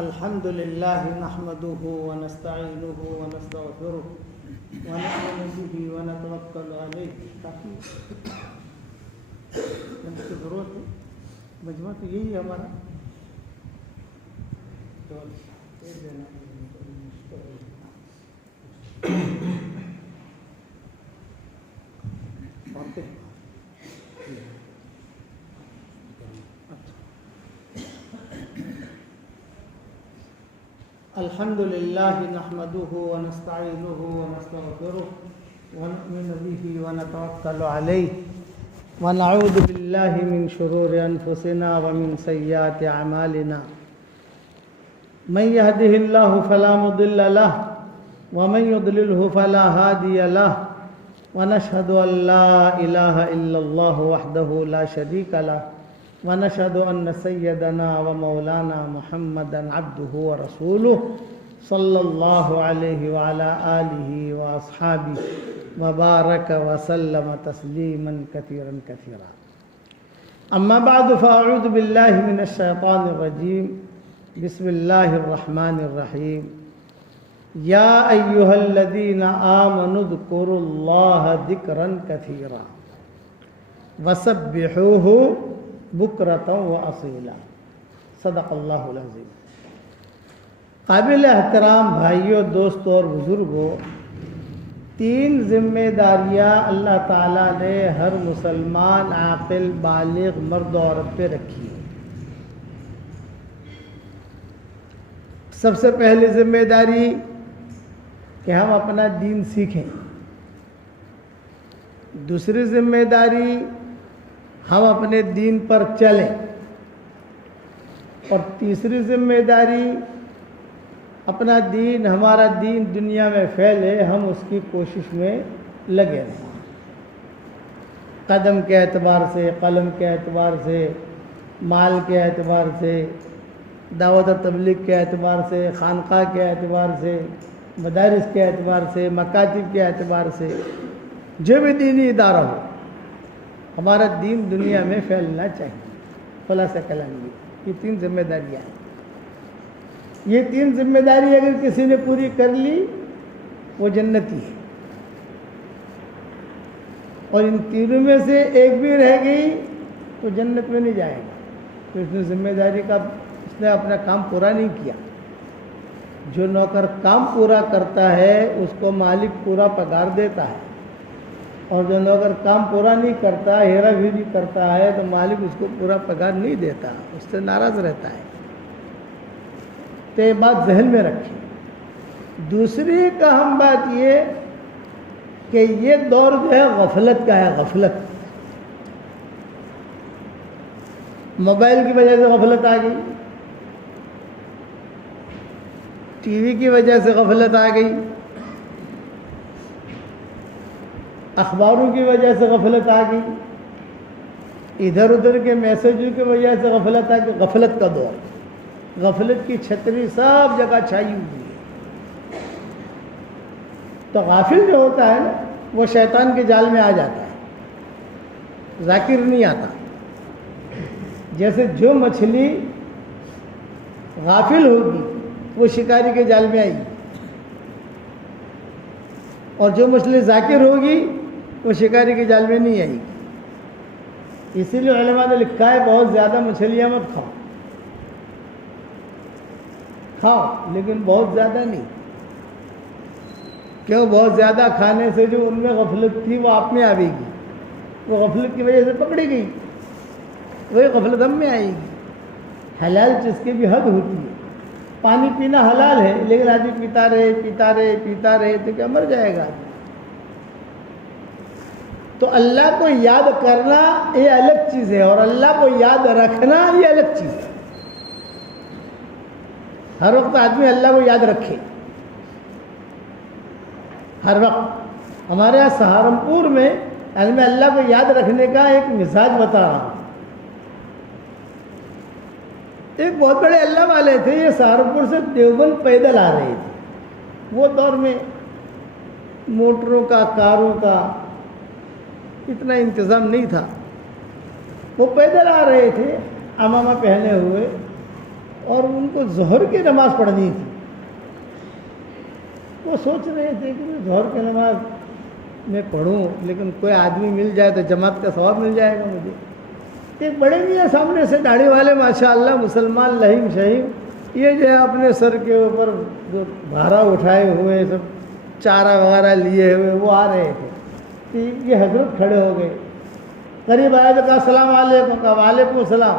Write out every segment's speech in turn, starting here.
الحمد لله نحمده ونستعينه ونستغفره ونؤمن به ونتوكل عليه کافی کی ضرورت ہے مجموعہ تو یہی ہے ہمارا الحمد لله نحمده ونستعينه ونستغفره ونؤمن به ونتوكل عليه ونعوذ بالله من شرور أنفسنا ومن سيئات أعمالنا من يهده الله فلا مضل له ومن يضلله فلا هادي له ونشهد أن لا إله إلا الله وحده لا شريك له ونشهد أن سيدنا ومولانا محمدا عبده ورسوله صلى الله عليه وعلى آله وأصحابه وبارك وسلم تسليما كثيرا كثيرا أما بعد فأعوذ بالله من الشيطان الرجيم بسم الله الرحمن الرحيم يا أيها الذين آمنوا اذكروا الله ذكرا كثيرا وسبحوه بکرۃ و اصیلا صدق اللہ العظیم. قابل احترام بھائیوں، دوستوں اور بزرگوں، 3 ذمہ داریاں اللہ تعالیٰ نے ہر مسلمان عاقل بالغ مرد و عورت پہ رکھی ہے. سب سے پہلی ذمہ داری کہ ہم اپنا دین سیکھیں. دوسری ذمہ داری ہم اپنے دین پر چلیں. اور تیسری ذمہ داری اپنا دین، ہمارا دین دنیا میں پھیلے، ہم اس کی کوشش میں لگے رہیں. قدم کے اعتبار سے، قلم کے اعتبار سے، مال کے اعتبار سے، دعوت و تبلیغ کے اعتبار سے، خانقاہ کے اعتبار سے، مدارس کے اعتبار سے، مکاتب کے اعتبار سے، جو بھی دینی ادارہ ہو، ہمارا دین دنیا میں پھیلنا چاہیے. خلاصہ کلام یہ 3 ذمہ داریاں ہیں. یہ 3 ذمہ داری اگر کسی نے پوری کر لی وہ جنتی ہے، اور ان تینوں میں سے ایک بھی رہ گئی تو جنت میں نہیں جائے گا. تو اس نے ذمہ داری کا اس نے اپنا کام پورا نہیں کیا. جو نوکر کام پورا کرتا ہے اس کو مالک پورا پگار دیتا ہے، اور جو نوکر کام پورا نہیں کرتا، ہیرا پھیری کرتا ہے، تو مالک اس کو پورا پگار نہیں دیتا، اس سے ناراض رہتا ہے. تو یہ بات ذہن میں رکھیں. دوسری اہم بات یہ کہ یہ دور جو ہے غفلت کا ہے. غفلت، موبائل کی وجہ سے غفلت آ گئی، ٹی وی کی وجہ سے غفلت آ گئی، اخباروں کی وجہ سے غفلت آ گئی، ادھر ادھر کے میسیجوں کی وجہ سے غفلت آ گئی. غفلت کا دور، غفلت کی چھتری سب جگہ چھائی ہوئی ہے. تو غافل جو ہوتا ہے نا وہ شیطان کے جال میں آ جاتا ہے، ذاکر نہیں آتا. جیسے جو مچھلی غافل ہوگی وہ شکاری کے جال میں آئے گی، اور جو مچھلی ذاکر ہوگی وہ شکاری کے جال میں نہیں آئے گی. اسی لیے علماء نے لکھا ہے بہت زیادہ مچھلیاں مت کھاؤ، کھاؤ لیکن بہت زیادہ نہیں. کیوں؟ بہت زیادہ کھانے سے جو ان میں غفلت تھی وہ آپ میں آئے گی، وہ غفلت کی وجہ سے پکڑی گئی، وہی غفلت ہم میں آئے گی. حلال چیز کی بھی حد ہوتی ہے. پانی پینا حلال ہے لیکن آدمی پیتا رہے پیتا رہے پیتا رہے تو کیا مر جائے گا. تو اللہ کو یاد کرنا یہ الگ چیز ہے، اور اللہ کو یاد رکھنا یہ الگ چیز ہے. ہر وقت آدمی اللہ کو یاد رکھے، ہر وقت. ہمارے یہاں سہارنپور میں میں اللہ کو یاد رکھنے کا ایک مزاج بتا رہا ہوں. ایک بہت بڑے اللہ والے تھے، یہ سہارنپور سے دیوبند پیدل آ رہے تھے. وہ دور میں موٹروں کا، کاروں کا اتنا انتظام نہیں تھا. وہ پیدل آ رہے تھے، عمامہ پہنے ہوئے، اور ان کو ظہر کی نماز پڑھنی تھی. وہ سوچ رہے تھے کہ میں ظہر کی نماز میں پڑھوں لیکن کوئی آدمی مل جائے تو جماعت کا ثواب مل جائے گا مجھے. ایک بڑے میاں سامنے سے داڑھی والے ماشاءاللہ مسلمان لہیم شہیم, یہ جو ہے اپنے سر کے اوپر جو بھارا اٹھائے ہوئے سب چارہ وغیرہ لیے ہوئے وہ آ رہے تھے کہ یہ حضرت کھڑے ہو گئے. قریب آئے تو کہا السلام علیکم. کہا وعلیکم السلام.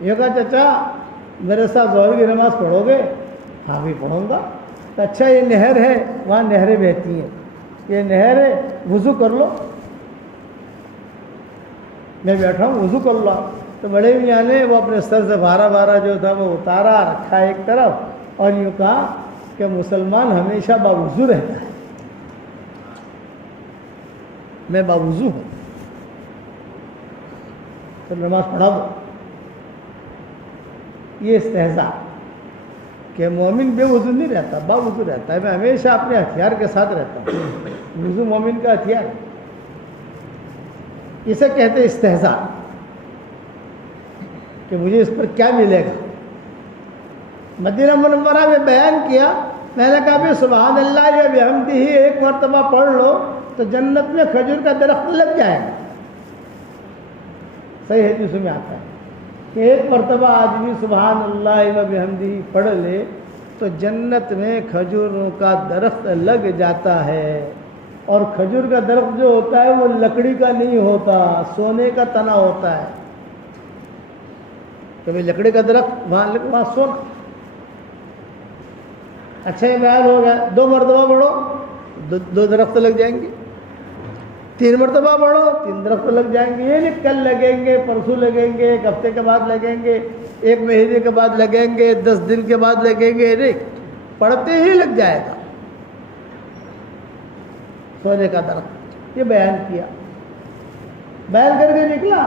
یہ کہا چچا میرے ساتھ ظہر کی نماز پڑھو گے؟ ہاں بھی پڑھوں گا. تو اچھا یہ نہر ہے, وہاں نہریں بہتی ہیں, یہ نہر ہے, وضو کر لو. میں بیٹھا ہوں وضو کر لو. تو بڑے میاں نے وہ اپنے سر سے بھارا جو تھا وہ اتارا رکھا ایک طرف اور یوں کہا کہ مسلمان ہمیشہ باوضو رہتا ہے, میں باوضو ہوں, تو نماز پڑھا دو. یہ استہزاء کہ مومن بے وضو نہیں رہتا, باوضو رہتا ہے. میں ہمیشہ اپنے ہتھیار کے ساتھ رہتا ہوں, وضو مومن کا ہتھیار ہے. اسے کہتے استہزاء کہ مجھے اس پر کیا ملے گا. مدینہ منورہ میں بیان کیا, میں نے کہا بھی سبحان اللہ یا بحمدہ ہی ایک مرتبہ پڑھ لو تو جنت میں کھجور کا درخت لگ جائے گا. صحیح حدیث میں آتا ہے کہ ایک مرتبہ آدمی سبحان اللہ و بحمدہ پڑھ لے تو جنت میں کھجوروں کا درخت لگ جاتا ہے. اور کھجور کا درخت جو ہوتا ہے وہ لکڑی کا نہیں ہوتا, سونے کا تنا ہوتا ہے. کبھی لکڑی کا درخت وہاں سونا. اچھا یہ بیان ہو گیا. 2 مرتبہ پڑھو 2 درخت لگ جائیں گے. 3 مرتبہ پڑھو 3 درخت لگ جائیں گے. یہ نہیں کل لگیں گے, پرسوں لگیں گے, 1 ہفتے کے بعد لگیں گے, 1 مہینے کے بعد لگیں گے, 10 دن کے بعد لگیں گے. نہیں, پڑھتے ہی لگ جائے گا سونے کا درخت. یہ بیان کیا, بیان کر کے نکلا.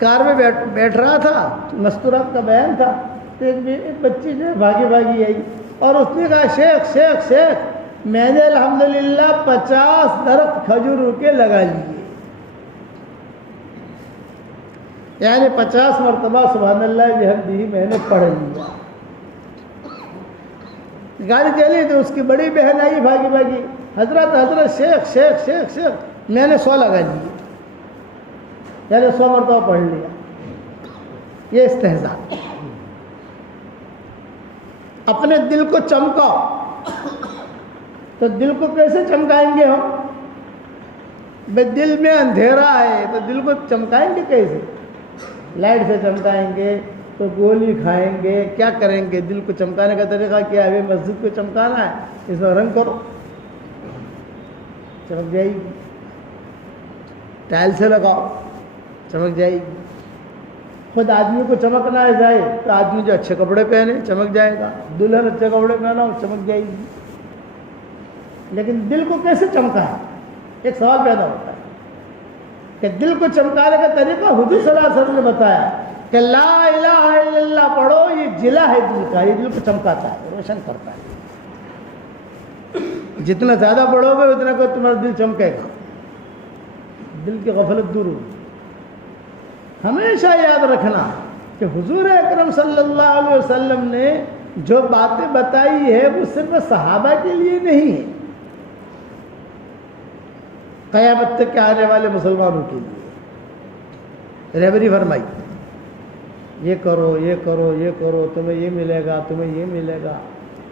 کار میں بیٹھ رہا تھا, مستورات کا بیان تھا. تو ایک بچی جو بھاگی آئی اور اس نے کہا شیخ میں نے الحمدللہ 50 درخت کھجوروں کے لگا لیے. یعنی 50 مرتبہ سبحان اللہ بحمدہ میں نے پڑھ لیا. گاڑی چلی تو اس کی بڑی بہن آئی بھاگی, حضرت شیخ میں نے 100 لگا لیے, یعنی 100 مرتبہ پڑھ لیا. یہ استہزاء. اپنے دل کو چمکاؤ. تو دل کو کیسے چمکائیں گے ہم؟ بے دل میں اندھیرا ہے تو دل کو چمکائیں گے کیسے؟ لائٹ سے چمکائیں گے تو گولی کھائیں گے, کیا کریں گے؟ دل کو چمکانے کا طریقہ کیا ہے؟ مسجد کو چمکانا ہے, اس میں رنگ کرو, چمک جائے گی. ٹائل سے لگاؤ, چمک جائے گی. خود آدمی کو چمکنا ہے جائے تو آدمی جو اچھے کپڑے پہنے چمک جائے گا, دلہن اچھے کپڑے پہنا ہو چمک جائے گی. لیکن دل کو کیسے چمکا ہے؟ ایک سوال پیدا ہوتا ہے کہ دل کو چمکانے کا طریقہ حضور صلی اللہ علیہ وسلم نے بتایا کہ لا الہ الا اللہ پڑھو, یہ جلا ہے دل کا, یہ دل کو چمکاتا ہے, روشن کرتا ہے. جتنا زیادہ پڑھو گے اتنا کو تمہارا دل چمکے گا, دل کی غفلت دور ہوگی. ہمیشہ یاد رکھنا کہ حضور اکرم صلی اللہ علیہ وسلم نے جو باتیں بتائی ہے وہ صرف صحابہ کے لیے نہیں ہے, قیامت تک کے آنے والے مسلمانوں کے لیے. رہبری فرمائی, یہ کرو یہ کرو یہ کرو, تمہیں یہ ملے گا, تمہیں یہ ملے گا.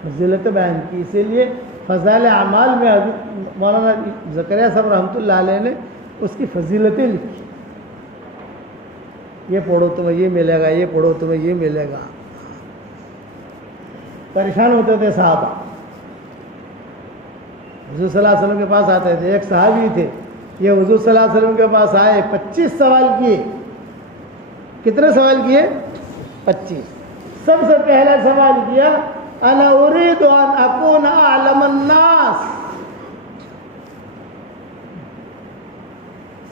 فضیلت بیان کی. اسی لیے فضائل اعمال میں حضرت مولانا زکریا صاحب رحمۃ اللہ علیہ نے اس کی فضیلتیں لکھی. یہ پڑھو تمہیں یہ ملے گا, یہ پڑھو تمہیں یہ ملے گا. پریشان ہوتے تھے صحابہ, حضور صلی اللہ علیہ وسلم کے پاس آتے تھے. ایک صحابی تھے, یہ حضور صلی اللہ علیہ وسلم کے پاس آئے, 25 سوال کیے. کتنے سوال کیے؟ 25. سب سے پہلا سوال کیا انا اريد ان اكون اعلم الناس.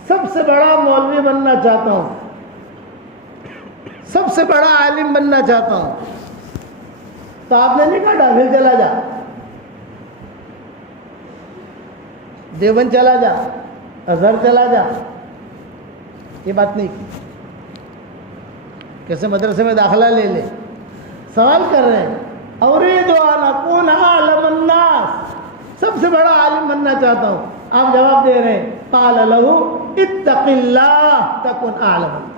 سب سے بڑا مولوی بننا چاہتا ہوں, سب سے بڑا عالم بننا چاہتا ہوں. تو آپ نے نہیں کہا ڈھابل چلا جا, دیوبند چلا جا, ازہر چلا جا, یہ بات نہیں کی. کیسے مدرسے میں داخلہ لے لے. سوال کر رہے ہیں اُرِيدُ أَنْ أَكُونَ أَعْلَمَ النَّاسِ، سب سے بڑا عالم بننا چاہتا ہوں. آپ جواب دے رہے ہیں قَالَ لَهُ اتَّقِ اللَّهَ تَكُنْ أَعْلَمَ النَّاسِ،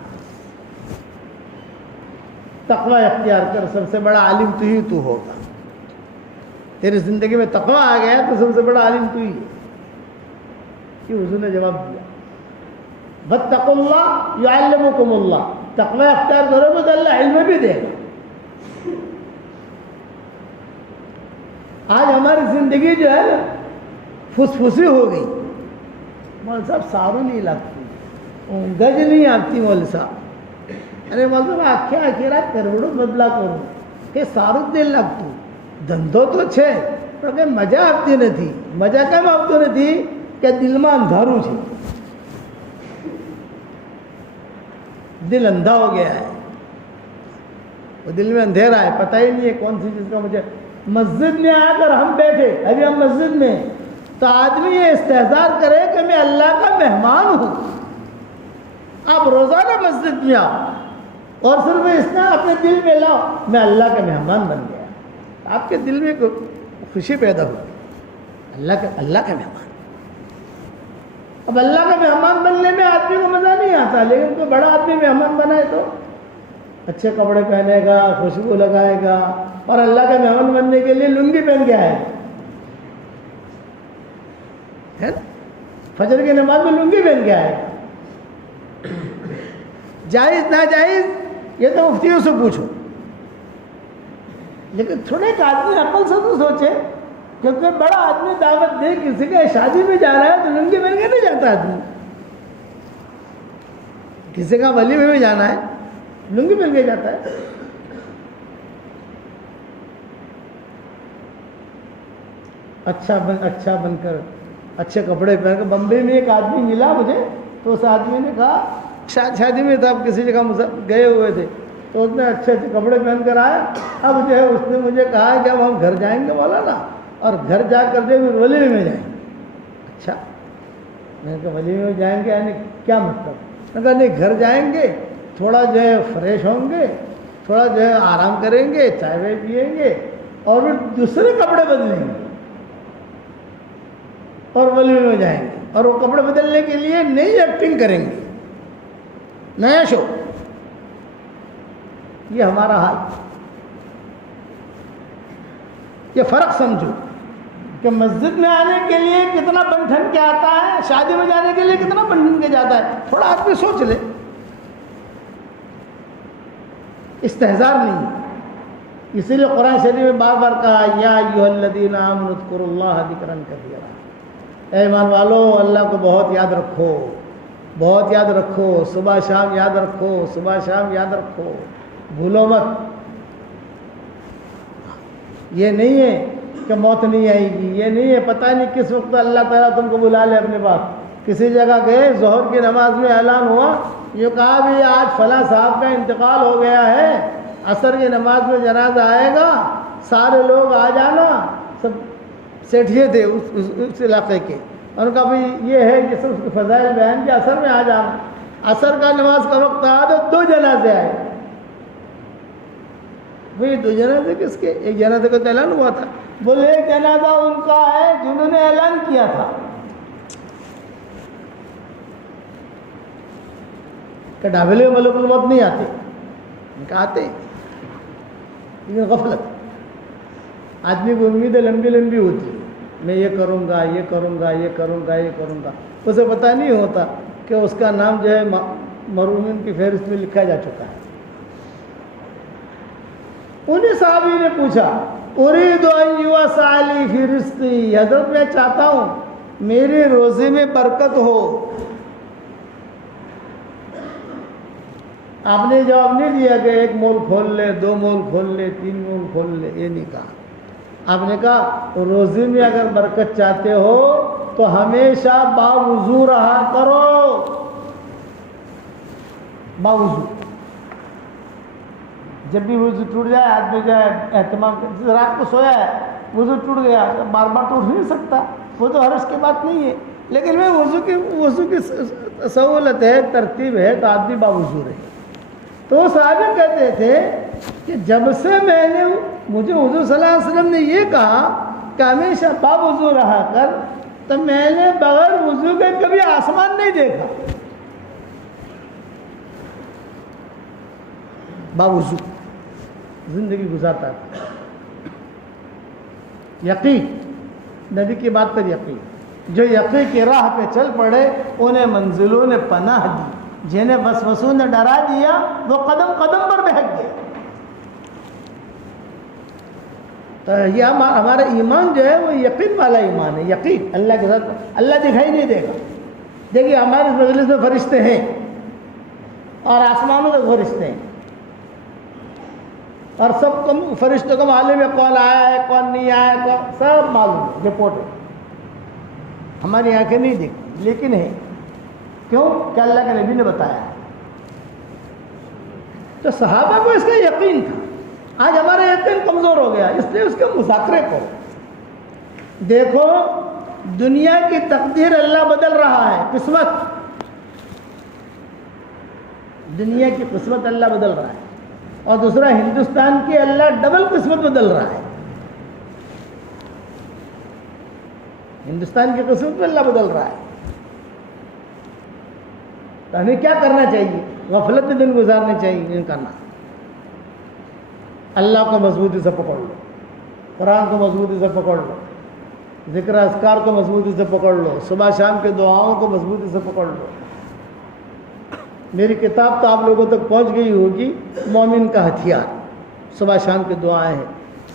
تقوی اختیار کر، سب سے بڑا عالم تو ہوگا. تیری زندگی میں تقوی آ گیا تو سب سے بڑا عالم تو ہی ہے. کہ حضور نے جواب دیا وَاتَّقُوا اللَّهَ يُعَلِّمُكُمُ اللَّهُ، تقوی اختیار کرو گے تو اللہ علم بھی دے گا. آج ہماری زندگی جو ہے نا فسفسی ہو گئی. مول صاحب سارو نہیں لگتی، گج نہیں آتی مول صاحب. ارے مول صاحب آخیا آخیرا کروڑوں بدلا کروں کہ سارو دل لگતું ધંધો તો છે પણ કે મજા આવતી નથી. મજા કેમ આવતું નથી کہ دل میں اندھاروں છે، دل اندھا ہو گیا ہے، وہ دل میں اندھیرا ہے، پتہ ہی نہیں ہے کون سی چیز کا. مجھے مسجد میں آ کر ہم بیٹھے، ابھی ہم مسجد میں، تو آدمی یہ استحضار کرے کہ میں اللہ کا مہمان ہوں. آپ روزانہ مسجد میں آؤ اور صرف اس طرح اپنے دل میں لاؤ میں اللہ کا مہمان بن گیا. آپ کے دل میں خوشی پیدا ہوگی، اللہ کا مہمان. اب اللہ کا مہمان بننے میں آدمی کو مزہ نہیں آتا، لیکن کوئی بڑا آدمی مہمان بنائے تو اچھے کپڑے پہنے گا، خوشبو لگائے گا، اور اللہ کا مہمان بننے کے لیے لنگی پہن کے آئے ہے نا، فجر کی نماز میں لنگی پہن کے آئے. جائز ناجائز یہ تو مفتیوں سے پوچھو، لیکن تھوڑے ایک آدمی عقل سے تو سوچے. کیونکہ بڑا آدمی دعوت دے کسی کے شادی میں جا رہا ہے تو لنگی پہن کے نہیں جاتا آدمی. کسی کا ولی میں بھی جانا ہے لنگی پہن کے جاتا ہے. اچھا بن کر اچھے کپڑے پہن کر. بمبئی میں ایک آدمی ملا مجھے، تو اس آدمی نے کہا شادی میں تھا، کسی جگہ گئے ہوئے تھے، تو اس نے اچھے اچھے کپڑے پہن کر آیا. اب جو ہے اس نے مجھے کہا کہ اب ہم گھر جائیں گے والا نا، اور گھر جا کر جو ولیمے میں جائیں گے. اچھا، میں نے کہا ولیمے میں جائیں گے یعنی کیا مطلب؟ میں نے کہا نہیں، گھر جائیں گے، تھوڑا جو ہے فریش ہوں گے، تھوڑا جو ہے آرام کریں گے، چائے وائے پئیں گے، اور پھر دوسرے کپڑے بدلیں گے اور ولیمے میں جائیں گے. اور وہ کپڑے بدلنے کے لیے نئی ایکٹنگ کریں گے، نیا شو. یہ ہمارا حال. یہ فرق سمجھو کہ مسجد میں آنے کے لیے کتنا بن ٹھن کے آتا ہے، شادی میں جانے کے لیے کتنا بن ٹھن کے جاتا ہے. تھوڑا آدمی سوچ لے. استحضار نہیں. اسی لیے قرآن شریف میں بار بار کہا یا ایھا الذین آمنوا اذکروا اللہ ذکرا کثیرا. اے ایمان والو اللہ کو بہت یاد رکھو، بہت یاد رکھو، صبح شام یاد رکھو، صبح شام یاد رکھو، بھولو مت. یہ نہیں ہے کہ موت نہیں آئے گی، یہ نہیں ہے پتہ نہیں کس وقت اللہ تعالیٰ تم کو بلا لے اپنے پاس. کسی جگہ گئے، ظہر کی نماز میں اعلان ہوا، یہ کہا بھی آج فلاں صاحب کا انتقال ہو گیا ہے، عصر کی نماز میں جنازہ آئے گا، سارے لوگ آ جانا. سب سیٹھیے تھے اس علاقے کے، ان کا بھی یہ ہے کہ سب اس کے فضائل بیان کہ عصر میں آ جانا. عصر کا نماز کا وقت آیا تو 2 جنازے آئے. بھئی 2 جنازے کس کے؟ ایک جنازے کا تو اعلان ہوا تھا. بولے ایک جنازہ ان کا ہے جنہوں نے اعلان کیا تھا کہ ڈھابلے میں ملک الموت نہیں آتے. ان کا آتے لیکن غفلت. آدمی کو امیدیں لمبی لمبی ہوتی ہے، میں یہ کروں گا، یہ کروں گا، یہ کروں گا، یہ کروں گا. اسے پتہ نہیں ہوتا کہ اس کا نام جو ہے مرحومین کی فہرست میں لکھا جا چکا ہے. انہیں صحابی نے پوچھا اريد ان يوسع لي في رزقي، حضرت میں چاہتا ہوں میری روزی میں برکت ہو. آپ نے جواب نہیں دیا کہ 1 مول کھول لے، 2 مول کھول لے، 3 مول کھول لے، یہ نہیں کہا. آپ نے کہا روزی میں اگر برکت چاہتے ہو تو ہمیشہ باوضو رہا کرو. باوضو. جب بھی وضو ٹوٹ جائے آدمی جائے اہتمام کر. رات کو سویا ہے، وضو ٹوٹ گیا، بار بار ٹوٹ نہیں سکتا، وہ تو حرج کی بات نہیں ہے، لیکن میں وضو کی سہولت ہے، ترتیب ہے، تو آدمی باوضو رہے. تو وہ صحابی کہتے تھے کہ جب سے مجھے حضور صلی اللہ علیہ وسلم نے یہ کہا کہ ہمیشہ باوضو رہا کر، تو میں نے بغیر وضو کے کبھی آسمان نہیں دیکھا، باوضو زندگی گزارتا تھا۔ یقین، نبی کی بات پر یقین، جو یقین کی راہ پہ چل پڑے انہیں منزلوں نے پناہ دی، جنہیں وسوسوں نے ڈرا دیا وہ قدم قدم پر بہک گئے۔ تو یہ ہمارا ایمان جو ہے وہ یقین والا ایمان ہے، یقین اللہ کے ساتھ۔ اللہ دکھائی نہیں دے گا، دیکھیے ہمارے مجلس میں فرشتے ہیں اور آسمانوں میں فرشتے ہیں، اور سب کو فرشتوں کو معلوم ہے کون آیا ہے کون نہیں آیا ہے، سب معلوم ہے، رپورٹ ہے۔ ہماری آنکھیں نہیں دیکھتی لیکن ہے، کیوں کہ اللہ کے نبی نے بتایا ہے۔ تو صحابہ کو اس کا یقین تھا، آج ہمارا یقین کمزور ہو گیا، اس لیے اس کے مذاکرے کو دیکھو۔ دنیا کی تقدیر اللہ بدل رہا ہے، قسمت، دنیا کی قسمت اللہ بدل رہا ہے، اور دوسرا ہندوستان کی اللہ ڈبل قسمت بدل رہا ہے۔ ہندوستان کی قسمت میں اللہ بدل رہا ہے، تو ہمیں کیا کرنا چاہیے؟ غفلت میں دن گزارنے چاہیے، نہیں کرنا۔ اللہ کو مضبوطی سے پکڑ لو، قرآن کو مضبوطی سے پکڑ لو، ذکر اذکار کو مضبوطی سے پکڑ لو، صبح شام کے دعاؤں کو مضبوطی سے پکڑ لو۔ میری کتاب تو آپ لوگوں تک پہنچ گئی ہوگی، مومن کا ہتھیار، صبح شام کی دعائیں ہیں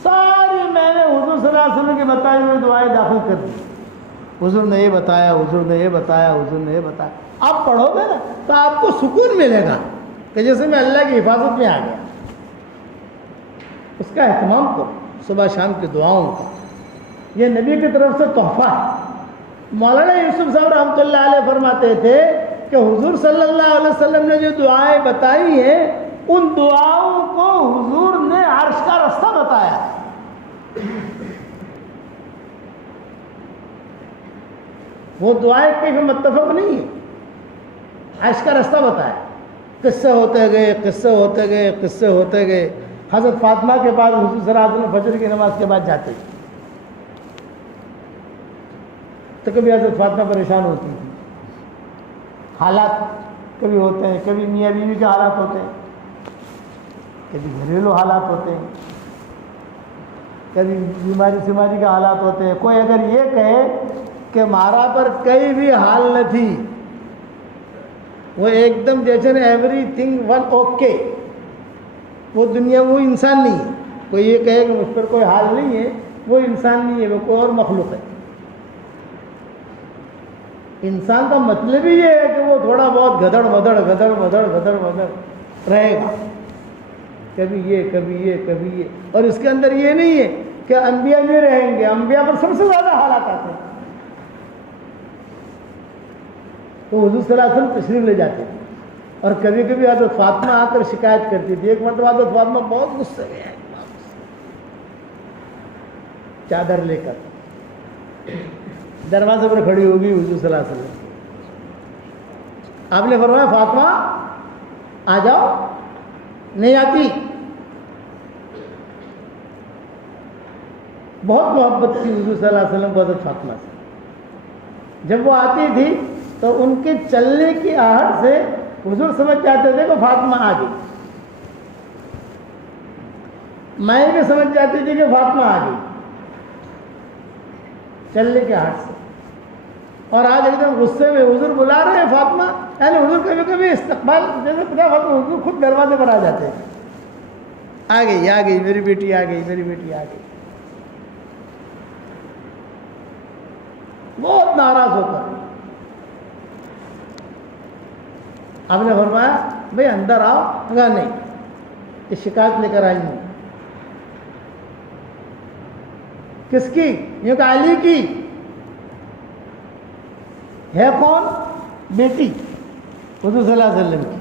ساری، میں نے حضور صلی اللہ علیہ وسلم کی بتائی ہوئی دعائیں داخل کر دی۔ حضور نے یہ بتایا، حضور نے یہ بتایا، حضور نے یہ بتایا۔ آپ پڑھو گے نا تو آپ کو سکون ملے گا کہ جیسے میں اللہ کی حفاظت میں آ گیا۔ اس کا اہتمام کرو، صبح شام کی دعاؤں کا، یہ نبی کی طرف سے تحفہ ہے۔ مولانا یوسف صاحب رحمۃ اللہ علیہ فرماتے تھے کہ حضور صلی اللہ علیہ وسلم نے جو دعائیں بتائی ہیں ان دعاؤں کو حضور نے عرش کا رستہ بتایا ہے۔ وہ دعائیں کہیں متفق نہیں ہے، عرش کا رستہ بتایا۔ قصے ہوتے گئے، قصے ہوتے گئے، قصے ہوتے گئے۔ حضرت فاطمہ کے بعد حضور صلی اللہ علیہ وسلم فجر کی نماز کے بعد جاتے تھے، تو کبھی حضرت فاطمہ پریشان ہوتی تھی، حالات کبھی ہوتے ہیں، کبھی میاں بیوی کے حالات ہوتے ہیں، کبھی گھریلو حالات ہوتے ہیں، کبھی بیماری سیماری کے حالات ہوتے ہیں۔ کوئی اگر یہ کہے کہ مارا پر کئی بھی حال نہ تھی، وہ ایک دم جیسے ایوری تھنگ ون اوکے، وہ دنیا، وہ انسان نہیں ہے۔ کوئی یہ کہے کہ مجھ پر کوئی حال نہیں ہے، وہ انسان نہیں ہے، وہ کوئی اور مخلوق ہے۔ انسان کا مطلب ہی یہ ہے کہ وہ تھوڑا بہت گدڑ بدڑ گدڑ بدڑ گدڑ بدڑ رہے گا، کبھی یہ کبھی یہ کبھی یہ۔ اور اس کے اندر یہ نہیں ہے کہ انبیاء نہیں رہیں گے، انبیاء پر سب سے زیادہ حالات آتے ہیں۔ تو حضور صلی اللہ علیہ وسلم تشریف لے جاتے تھے، اور کبھی کبھی حضرت فاطمہ آ کر شکایت کرتی تھی۔ ایک مرتبہ حضرت فاطمہ بہت غصے میں آئی، چادر لے کر دروازے پر کھڑی ہوگی حضور صلی اللہ علیہ وسلم، آپ نے فرمایا فاطمہ آ جاؤ، نہیں آتی۔ بہت محبت تھی حضور صلی اللہ علیہ وسلم کو حضرت فاطمہ سے۔ جب وہ آتی تھی تو ان کے چلنے کی آہٹ سے حضور سمجھ جاتے تھے کہ فاطمہ آ گئی، میں بھی سمجھ جاتی تھی کہ فاطمہ آ گئی چلنے کے آہٹ سے۔ اور آج ایک دم غصے میں حضور بلا رہے ہیں فاطمہ، یعنی حضور کبھی کبھی استقبال جیسے پتا فاطمہ، حضور خود دروازے پر آ جاتے ہیں، آ گئی میری بیٹی آ گئی، میری بیٹی آ گئی۔ بہت ناراض ہو کر آپ نے فرمایا بھئی اندر آؤ، کہا نہیں، یہ شکایت لے کر آئی ہوں۔ کس کی؟ یہ کہ علی کی ہے۔ کون؟ بیٹی حضور صلی اللہ علیہ وسلم کی،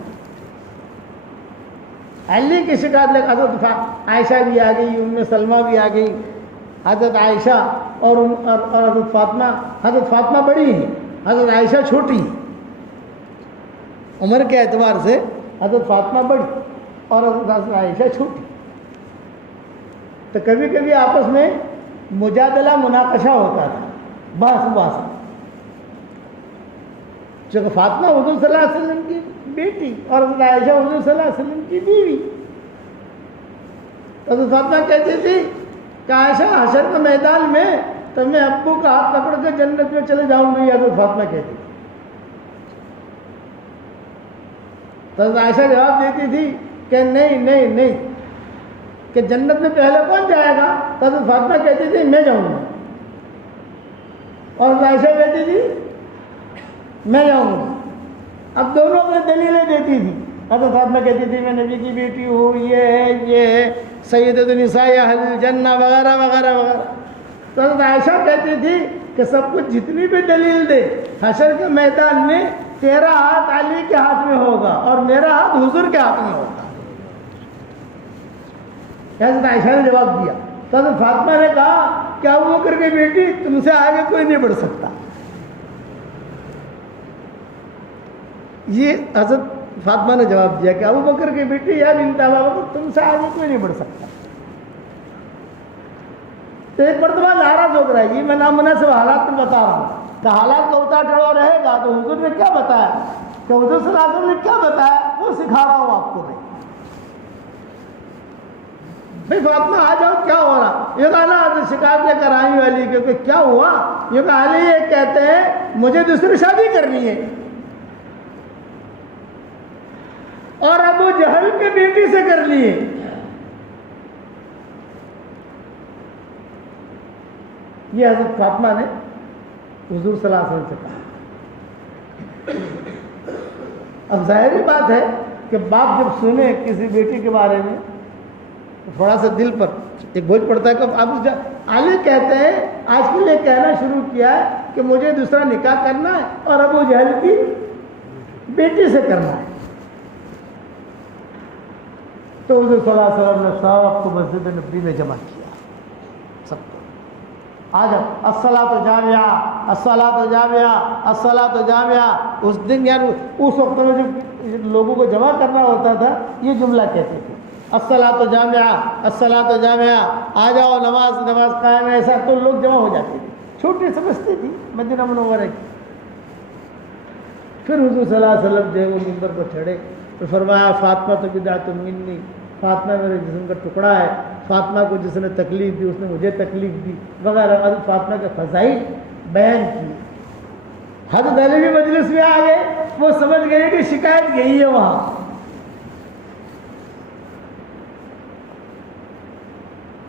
علی کی شکایت لے کر۔ حضرت عائشہ بھی آ گئی، ام سلمہ بھی آ گئی، حضرت عائشہ اور حضرت فاطمہ۔ حضرت فاطمہ بڑی ہیں، حضرت عائشہ چھوٹی ہیں، عمر کے اعتبار سے حضرت فاطمہ بڑی اور حضرت عائشہ چھوٹی۔ تو کبھی کبھی آپس میں مجادلہ مناقشہ ہوتا تھا، بحث مباحثہ، چونکہ فاطمہ حضور صلی اللہ علیہ وسلم کی بیٹی اور حضرت عائشہ حضور صلی اللہ علیہ وسلم کی بیوی. حضرت فاطمہ کہتی تھی کہ عائشہ حشر کے میدان میں تو میں ابو کا ہاتھ پکڑ کے جنت میں چلے جاؤں گی. حضرت فاطمہ کہتی تھی. تو حضرت عائشہ جواب دیتی تھی کہ نہیں نہیں نہیں، کہ جنت میں پہلے کون جائے گا؟ تو حضرت فاطمہ کہتی تھی میں جاؤں گا، اور حضرت عائشہ کہتی تھی میں جاؤں گا. اب دونوں اپنے دلیلیں دیتی تھی. حضرت فاطمہ کہتی تھی میں نبی کی بیٹی ہوں، یہ ہے سیدۃ النساء اہل الجنہ وغیرہ وغیرہ وغیرہ. تو حضرت عائشہ کہتی تھی کہ سب کچھ جتنی بھی دلیل دے، حشر کے میدان میں تیرا ہاتھ علی کے ہاتھ میں ہوگا اور میرا ہاتھ حضور کے ہاتھ میں ہوگا. حضرت عائشہ نے جواب دیا. تو حضرت فاطمہ نے کہا کہ ابو بکر کی بیٹی تم سے آگے کوئی نہیں بڑھ سکتا. یہ حضرت فاطمہ نے جواب دیا کہ ابو بکر کی بیٹی یا بنت ابی بکر تم سے آگے کوئی نہیں بڑھ سکتا. تو ایک مرتبہ ناراض ہو کر آئی، میں نامناسب حالات میں بتا رہا ہوں کہ حالات کا اتار چڑھاؤ رہے گا تو حضور نے کیا بتایا، کہ حضور صلی اللہ علیہ وسلم نے کیا بتایا وہ سکھا رہا ہوں آپ کو. بھائی فاطمہ آ جاؤ، کیا ہو رہا؟ یہ کہا نا شکایت لے کر آئی والی کہ کیا ہوا؟ یہ کہا علی یہ کہتے ہیں مجھے دوسری شادی کرنی ہے اور ابو جہل کی بیٹی سے کرنی ہے. یہ حضرت فاطمہ نے حضور صلی اللہ علیہ وسلم سے کہا. اب ظاہری بات ہے کہ باپ جب سنے کسی بیٹی کے بارے میں تو تھوڑا سا دل پر ایک بوجھ پڑتا ہے. کہ اب علی کہتے ہیں آج کے لیے کہنا شروع کیا ہے کہ مجھے دوسرا نکاح کرنا ہے اور ابو جہل کی بیٹی سے کرنا ہے. تو حضور صلی اللہ علیہ وسلم نے سب کو مسجد نبوی میں جمع کیا. سب کو آ جاؤ، الصلاۃ جامعہ، الصلاۃ جامعہ، الصلاۃ جامعہ. اس دن یار اس وقت میں جو لوگوں کو جمع کرنا ہوتا تھا یہ جملہ کہتے تھے، الصلاۃ جامعہ، الصلاۃ جامعہ، آ جاؤ نماز نماز قائم ہے. ایسا تو لوگ جمع ہو جاتے تھے. چھوٹی سمجھتی تھی مدینہ منورہ کی. پھر حضور صلی اللہ علیہ وسلم جو ہے وہ منبر پر چڑھے تو فرمایا فاطمہ تو بدعۃ منی، فاطمہ میرے جسم کا ٹکڑا ہے، فاطمہ کو جس نے تکلیف دی اس نے مجھے تکلیف دی وغیرہ. حضرت فاطمہ کے فضائل بیان کی. حضرت علی بھی مجلس میں آ گئے، وہ سمجھ گئے کہ شکایت یہی ہے وہاں.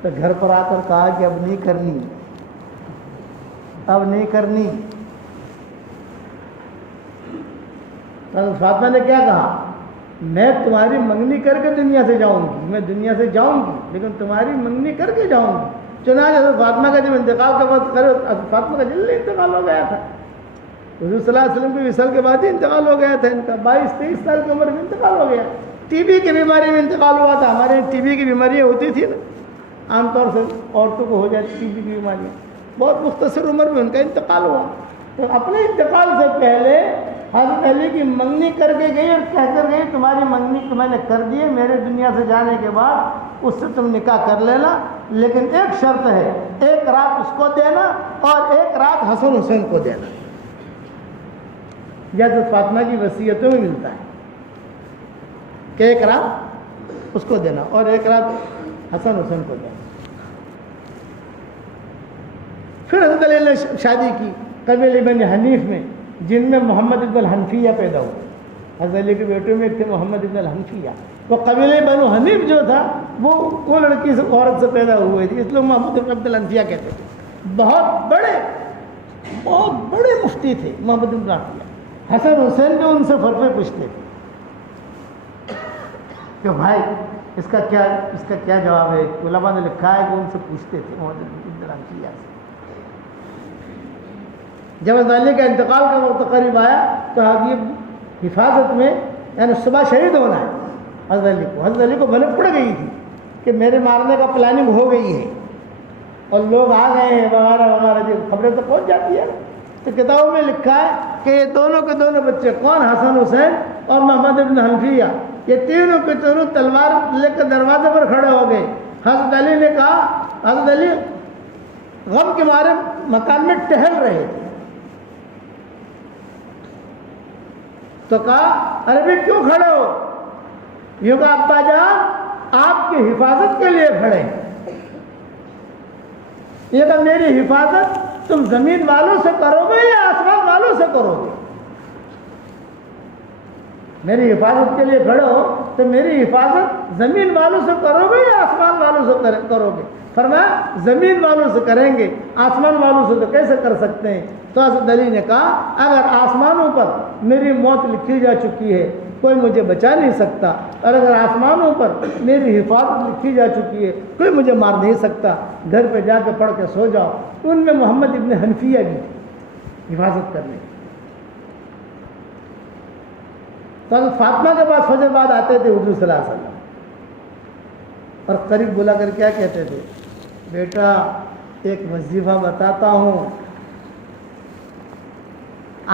تو گھر پر آ کر کہا کہ اب نہیں کرنی، اب نہیں کرنی. حضرت فاطمہ نے کیا کہا؟ میں تمہاری منگنی کر کے دنیا سے جاؤں گی، میں دنیا سے جاؤں گی لیکن تمہاری منگنی کر کے جاؤں گی. چنانچہ حضرت فاطمہ کا جب انتقال کا وقت کرے، حضرت فاطمہ کا جلدی انتقال ہو گیا تھا. حضور صلی اللہ علیہ وسلم کے وصال کے بعد ہی انتقال ہو گیا تھا ان کا. 22-23 سال کی عمر میں انتقال ہو گیا. ٹی بی کی بیماری میں انتقال ہوا تھا. ہمارے یہاں ٹی بی کی بیماریاں ہوتی تھی نا، عام طور سے عورتوں کو ہو جاتی ٹی بی کی بیماریاں. بہت مختصر عمر میں ان کا انتقال ہوا. تو اپنے انتقال سے پہلے حضرت علی کی منگنی کر کے گئی اور کہہ کر گئی تمہاری منگنی تو میں نے کر دی ہے، میرے دنیا سے جانے کے بعد اس سے تم نکاح کر لینا، لیکن ایک شرط ہے، ایک رات اس کو دینا اور ایک رات حسن حسین کو دینا. یہ حضرت فاطمہ کی وصیتوں میں ملتا ہے کہ ایک رات اس کو دینا اور ایک رات حسن حسین کو دینا. پھر حضرت علی نے شادی کی قبیلہ بنی حنیف میں، جن میں محمد ابن الحنفیہ پیدا ہوئے. حضرت علی کے بیٹوں میں ایک تھے محمد ابن الحنفیہ. وہ قبیلہ بنو حنیف جو تھا وہ لڑکی سے عورت سے پیدا ہوئے تھے، اس لیے محمد ابن الحنفیہ کہتے تھے. بہت بڑے مفتی تھے محمد ابن الحنفیہ. حسن حسین جو ان سے فتوے پوچھتے تھے کہ بھائی اس کا کیا جواب ہے. علماء نے لکھا ہے کہ ان سے پوچھتے تھے محمد ابن الحنفیہ سے. جب حضرت علی کا انتقال کا وقت قریب آیا تو حضرت حفاظت میں یعنی صبح شہید ہونا ہے حضرت علی کو بھنک پڑ گئی تھی کہ میرے مارنے کا پلاننگ ہو گئی ہے اور لوگ آ گئے ہیں وغیرہ وغیرہ. جو خبریں تو پہنچ جاتی ہے تو کتابوں میں لکھا ہے کہ یہ دونوں کے دونوں بچے کون، حسن حسین اور محمد ابن حنفیہ، یہ تینوں کے تینوں تلوار لے کر دروازے پر کھڑے ہو گئے حضرت علی نے کہا، حضرت علی غم کے مارے مکان میں ٹہل رہے تھے، تو کہا ارے بھی کیوں کھڑے ہو؟ یہ کہا ابا جان آپ کی حفاظت کے لیے کھڑے ہیں۔ یہ کہا میری حفاظت تم زمین والوں سے کرو گے یا آسمان والوں سے کرو گے؟ میری حفاظت کے لیے کھڑے ہو تو میری حفاظت زمین والوں سے کرو گے یا آسمان والوں سے کرو گے؟ فرمایا زمین والوں سے کریں گے، آسمان والوں سے تو کیسے کر سکتے ہیں؟ تو حضرت علی نے کہا اگر آسمانوں پر میری موت لکھی جا چکی ہے کوئی مجھے بچا نہیں سکتا، اور اگر آسمانوں پر میری حفاظت لکھی جا چکی ہے کوئی مجھے مار نہیں سکتا، گھر پہ جا کے پڑھ کے سو جاؤ۔ ان میں محمد ابن حنفیہ بھی تھی حفاظت کرنے۔ تو حضرت فاطمہ کے پاس فجر بعد آتے تھے حضور صلی اللہ علیہ وسلم، اور قریب بلا کر کیا کہتے تھے؟ بیٹا ایک وظیفہ بتاتا ہوں،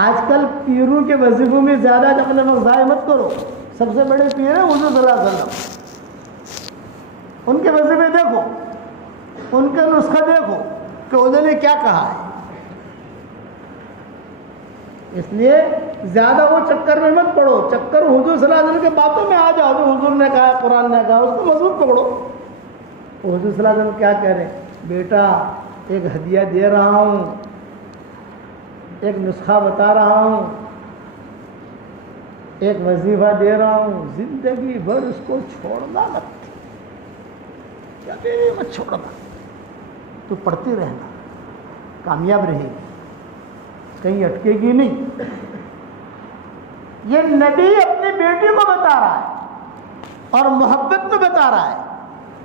آج کل پیروں کے وظیفوں میں زیادہ اپنے وقت ضائع مت کرو، سب سے بڑے پیر ہیں حضور صلی اللہ علیہ وسلم، ان کے وظیفے دیکھو، ان کا نسخہ دیکھو کہ انہوں نے کیا کہا ہے۔ اس لیے زیادہ وہ چکر میں مت پڑو، چکر حضور صلی اللہ علیہ وسلم کے باتوں میں آ جاؤ، جو حضور نے کہا قرآن نے کہا اس کو مضبوط پکڑو۔ حضور صلی اللہ علیہ وسلم کیا کہہ رہے ہیں؟ بیٹا ایک ہدیہ دے رہا ہوں، ایک نسخہ بتا رہا ہوں، ایک وظیفہ دے رہا ہوں، زندگی بھر اس کو چھوڑنا مت، کبھی مت چھوڑنا، تو پڑھتی رہنا، کامیاب رہے گی، کہیں اٹکے گی نہیں۔ یہ نبی اپنی بیٹی کو بتا رہا ہے اور محبت میں بتا رہا ہے۔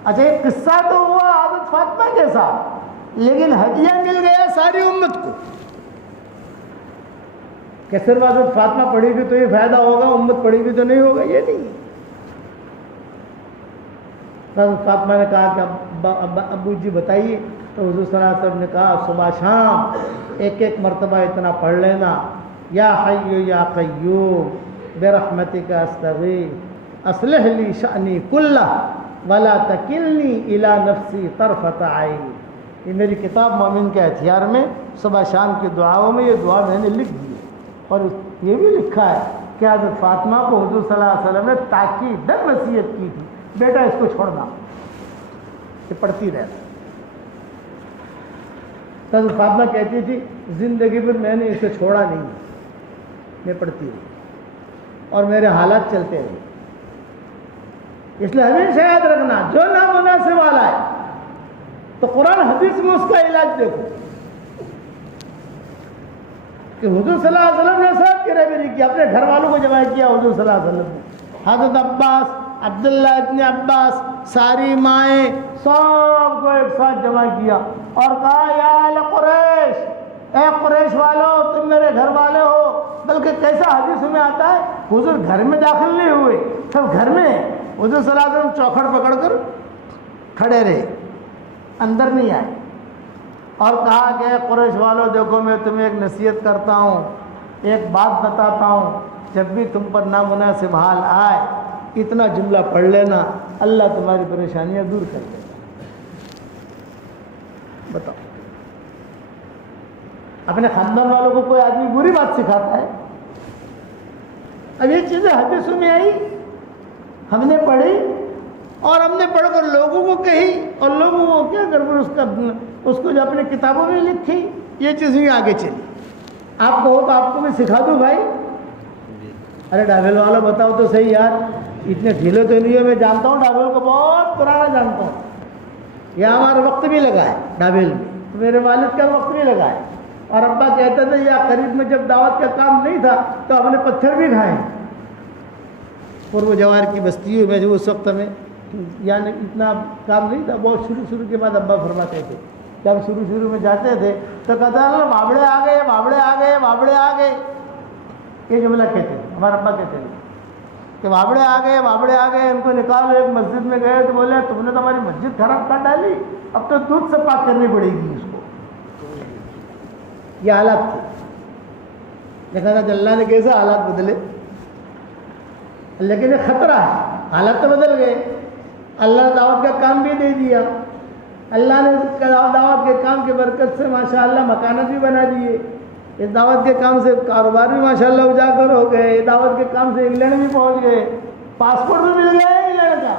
اچھا یہ قصہ تو ہوا حضرت فاطمہ کے ساتھ، لیکن ہدیہ مل گیا ساری امت کو، کہ صرف حضرت فاطمہ پڑھی گی تو یہ فائدہ ہوگا، امت پڑھی گی تو نہیں ہوگا، یہ نہیں۔ حضرت فاطمہ نے کہا کہ ابو جی بتائیے، تو حضور صلی اللہ علیہ وسلم نے کہا صبح شام ایک ایک مرتبہ اتنا پڑھ لینا، یا حی یا قیوم برحمتک استغیث اصلح لی شأنی کلہ ولا تکلنی الی نفسی طرفۃ عین۔ یہ میری کتاب مومن کے ہتھیار میں صبح شام کی دعاؤں میں یہ دعا میں نے لکھ دی ہے، اور یہ بھی لکھا ہے کہ حضرت فاطمہ کو حضور صلی اللہ علیہ وسلم نے تاکیداً وصیت کی تھی، بیٹا اس کو چھوڑنا، یہ پڑھتی رہنا۔ حضرت فاطمہ کہتی تھی زندگی پر میں نے اسے چھوڑا نہیں، میں پڑھتی رہی اور میرے حالات چلتے رہے۔ اس لیے ہمیشہ یاد رکھنا جو نامناسب والا ہے تو قرآن حدیث میں اس کا علاج دیکھو، کہ حضور صلی اللہ علیہ وسلم نے سب کی رہبری کی، اپنے گھر والوں کو جمع کیا حضور صلی اللہ علیہ وسلم نے، حضرت عباس، عبداللہ ابن عباس، ساری مائیں، سب کو ایک ساتھ جمع کیا اور کہا یا اہل قریش، اے قریش والو تم میرے گھر والے ہو۔ بلکہ کیسا حدیث میں آتا ہے حضور گھر میں داخل نہیں ہوئے، سب گھر میں حضور صلی اللہ علیہ وسلم چوکھٹ پکڑ کر کھڑے رہے، اندر نہیں آئے، اور کہا کہ اے قریش والو دیکھو میں تمہیں ایک نصیحت کرتا ہوں، ایک بات بتاتا ہوں، جب بھی تم پر نامناسب حال آئے اتنا جملہ پڑھ لینا، اللہ تمہاری پریشانیاں دور کر دے گا۔ بتاؤ اپنے خاندان والوں کو کوئی آدمی بری بات سکھاتا ہے؟ اب یہ چیزیں حدیثوں میں آئی، ہم نے پڑھی اور ہم نے پڑھ کر لوگوں کو کہی، اور لوگوں کو کیا کر اس کو جو اپنے کتابوں میں لکھی، یہ چیزیں آگے چلی۔ آپ کہو تو آپ کو بھی سکھا دوں بھائی، ارے ڈاویل والا بتاؤ تو صحیح یار، اتنے ڈھیلے تو نہیں ہے، میں جانتا ہوں ڈاویل کو، بہت پرانا جانتا ہوں، یہاں ہمارا وقت بھی لگا ہے ڈاویل میں، میرے والد کا وقت بھی لگا ہے، اور ابا کہتے تھے یا قریب میں جب دعوت کا کام نہیں تھا تو ہم نے پتھر بھی کھائے، پورو جوار کی بستیوں میں جو اس وقت میں یعنی اتنا کام نہیں تھا، بہت شروع کے بعد ابا فرماتے تھے، جب شروع میں جاتے تھے تو کہتا ہے بابڑے آ گئے، بابڑے آ گئے، بابڑے آ گئے، یہ جملہ کہتے تھے، ہمارے ابا کہتے تھے کہ بابڑے آ گئے، بابڑے آ گئے، ان کو نکالو۔ ایک مسجد میں گئے تو بولے تم نے تو ہماری مسجد خراب کر ڈالی، اب تو دودھ سے پاک کرنی پڑے گی اس کو۔ یہ حالات تھے، دیکھا تھا اللہ نے کیسے حالات بدلے، لیکن یہ خطرہ ہے، حالات تو بدل گئے، اللہ نے دعوت کا کام بھی دے دیا. اللہ نے دعوت کے کام کی برکت سے ماشاءاللہ مکانات بھی بنا دیے. اس دعوت کے کام سے کاروبار بھی ماشاءاللہ اجاگر ہو گئے. دعوت کے کام سے انگلینڈ بھی پہنچ گئے. پاسپورٹ بھی مل گیا انگلینڈ کا,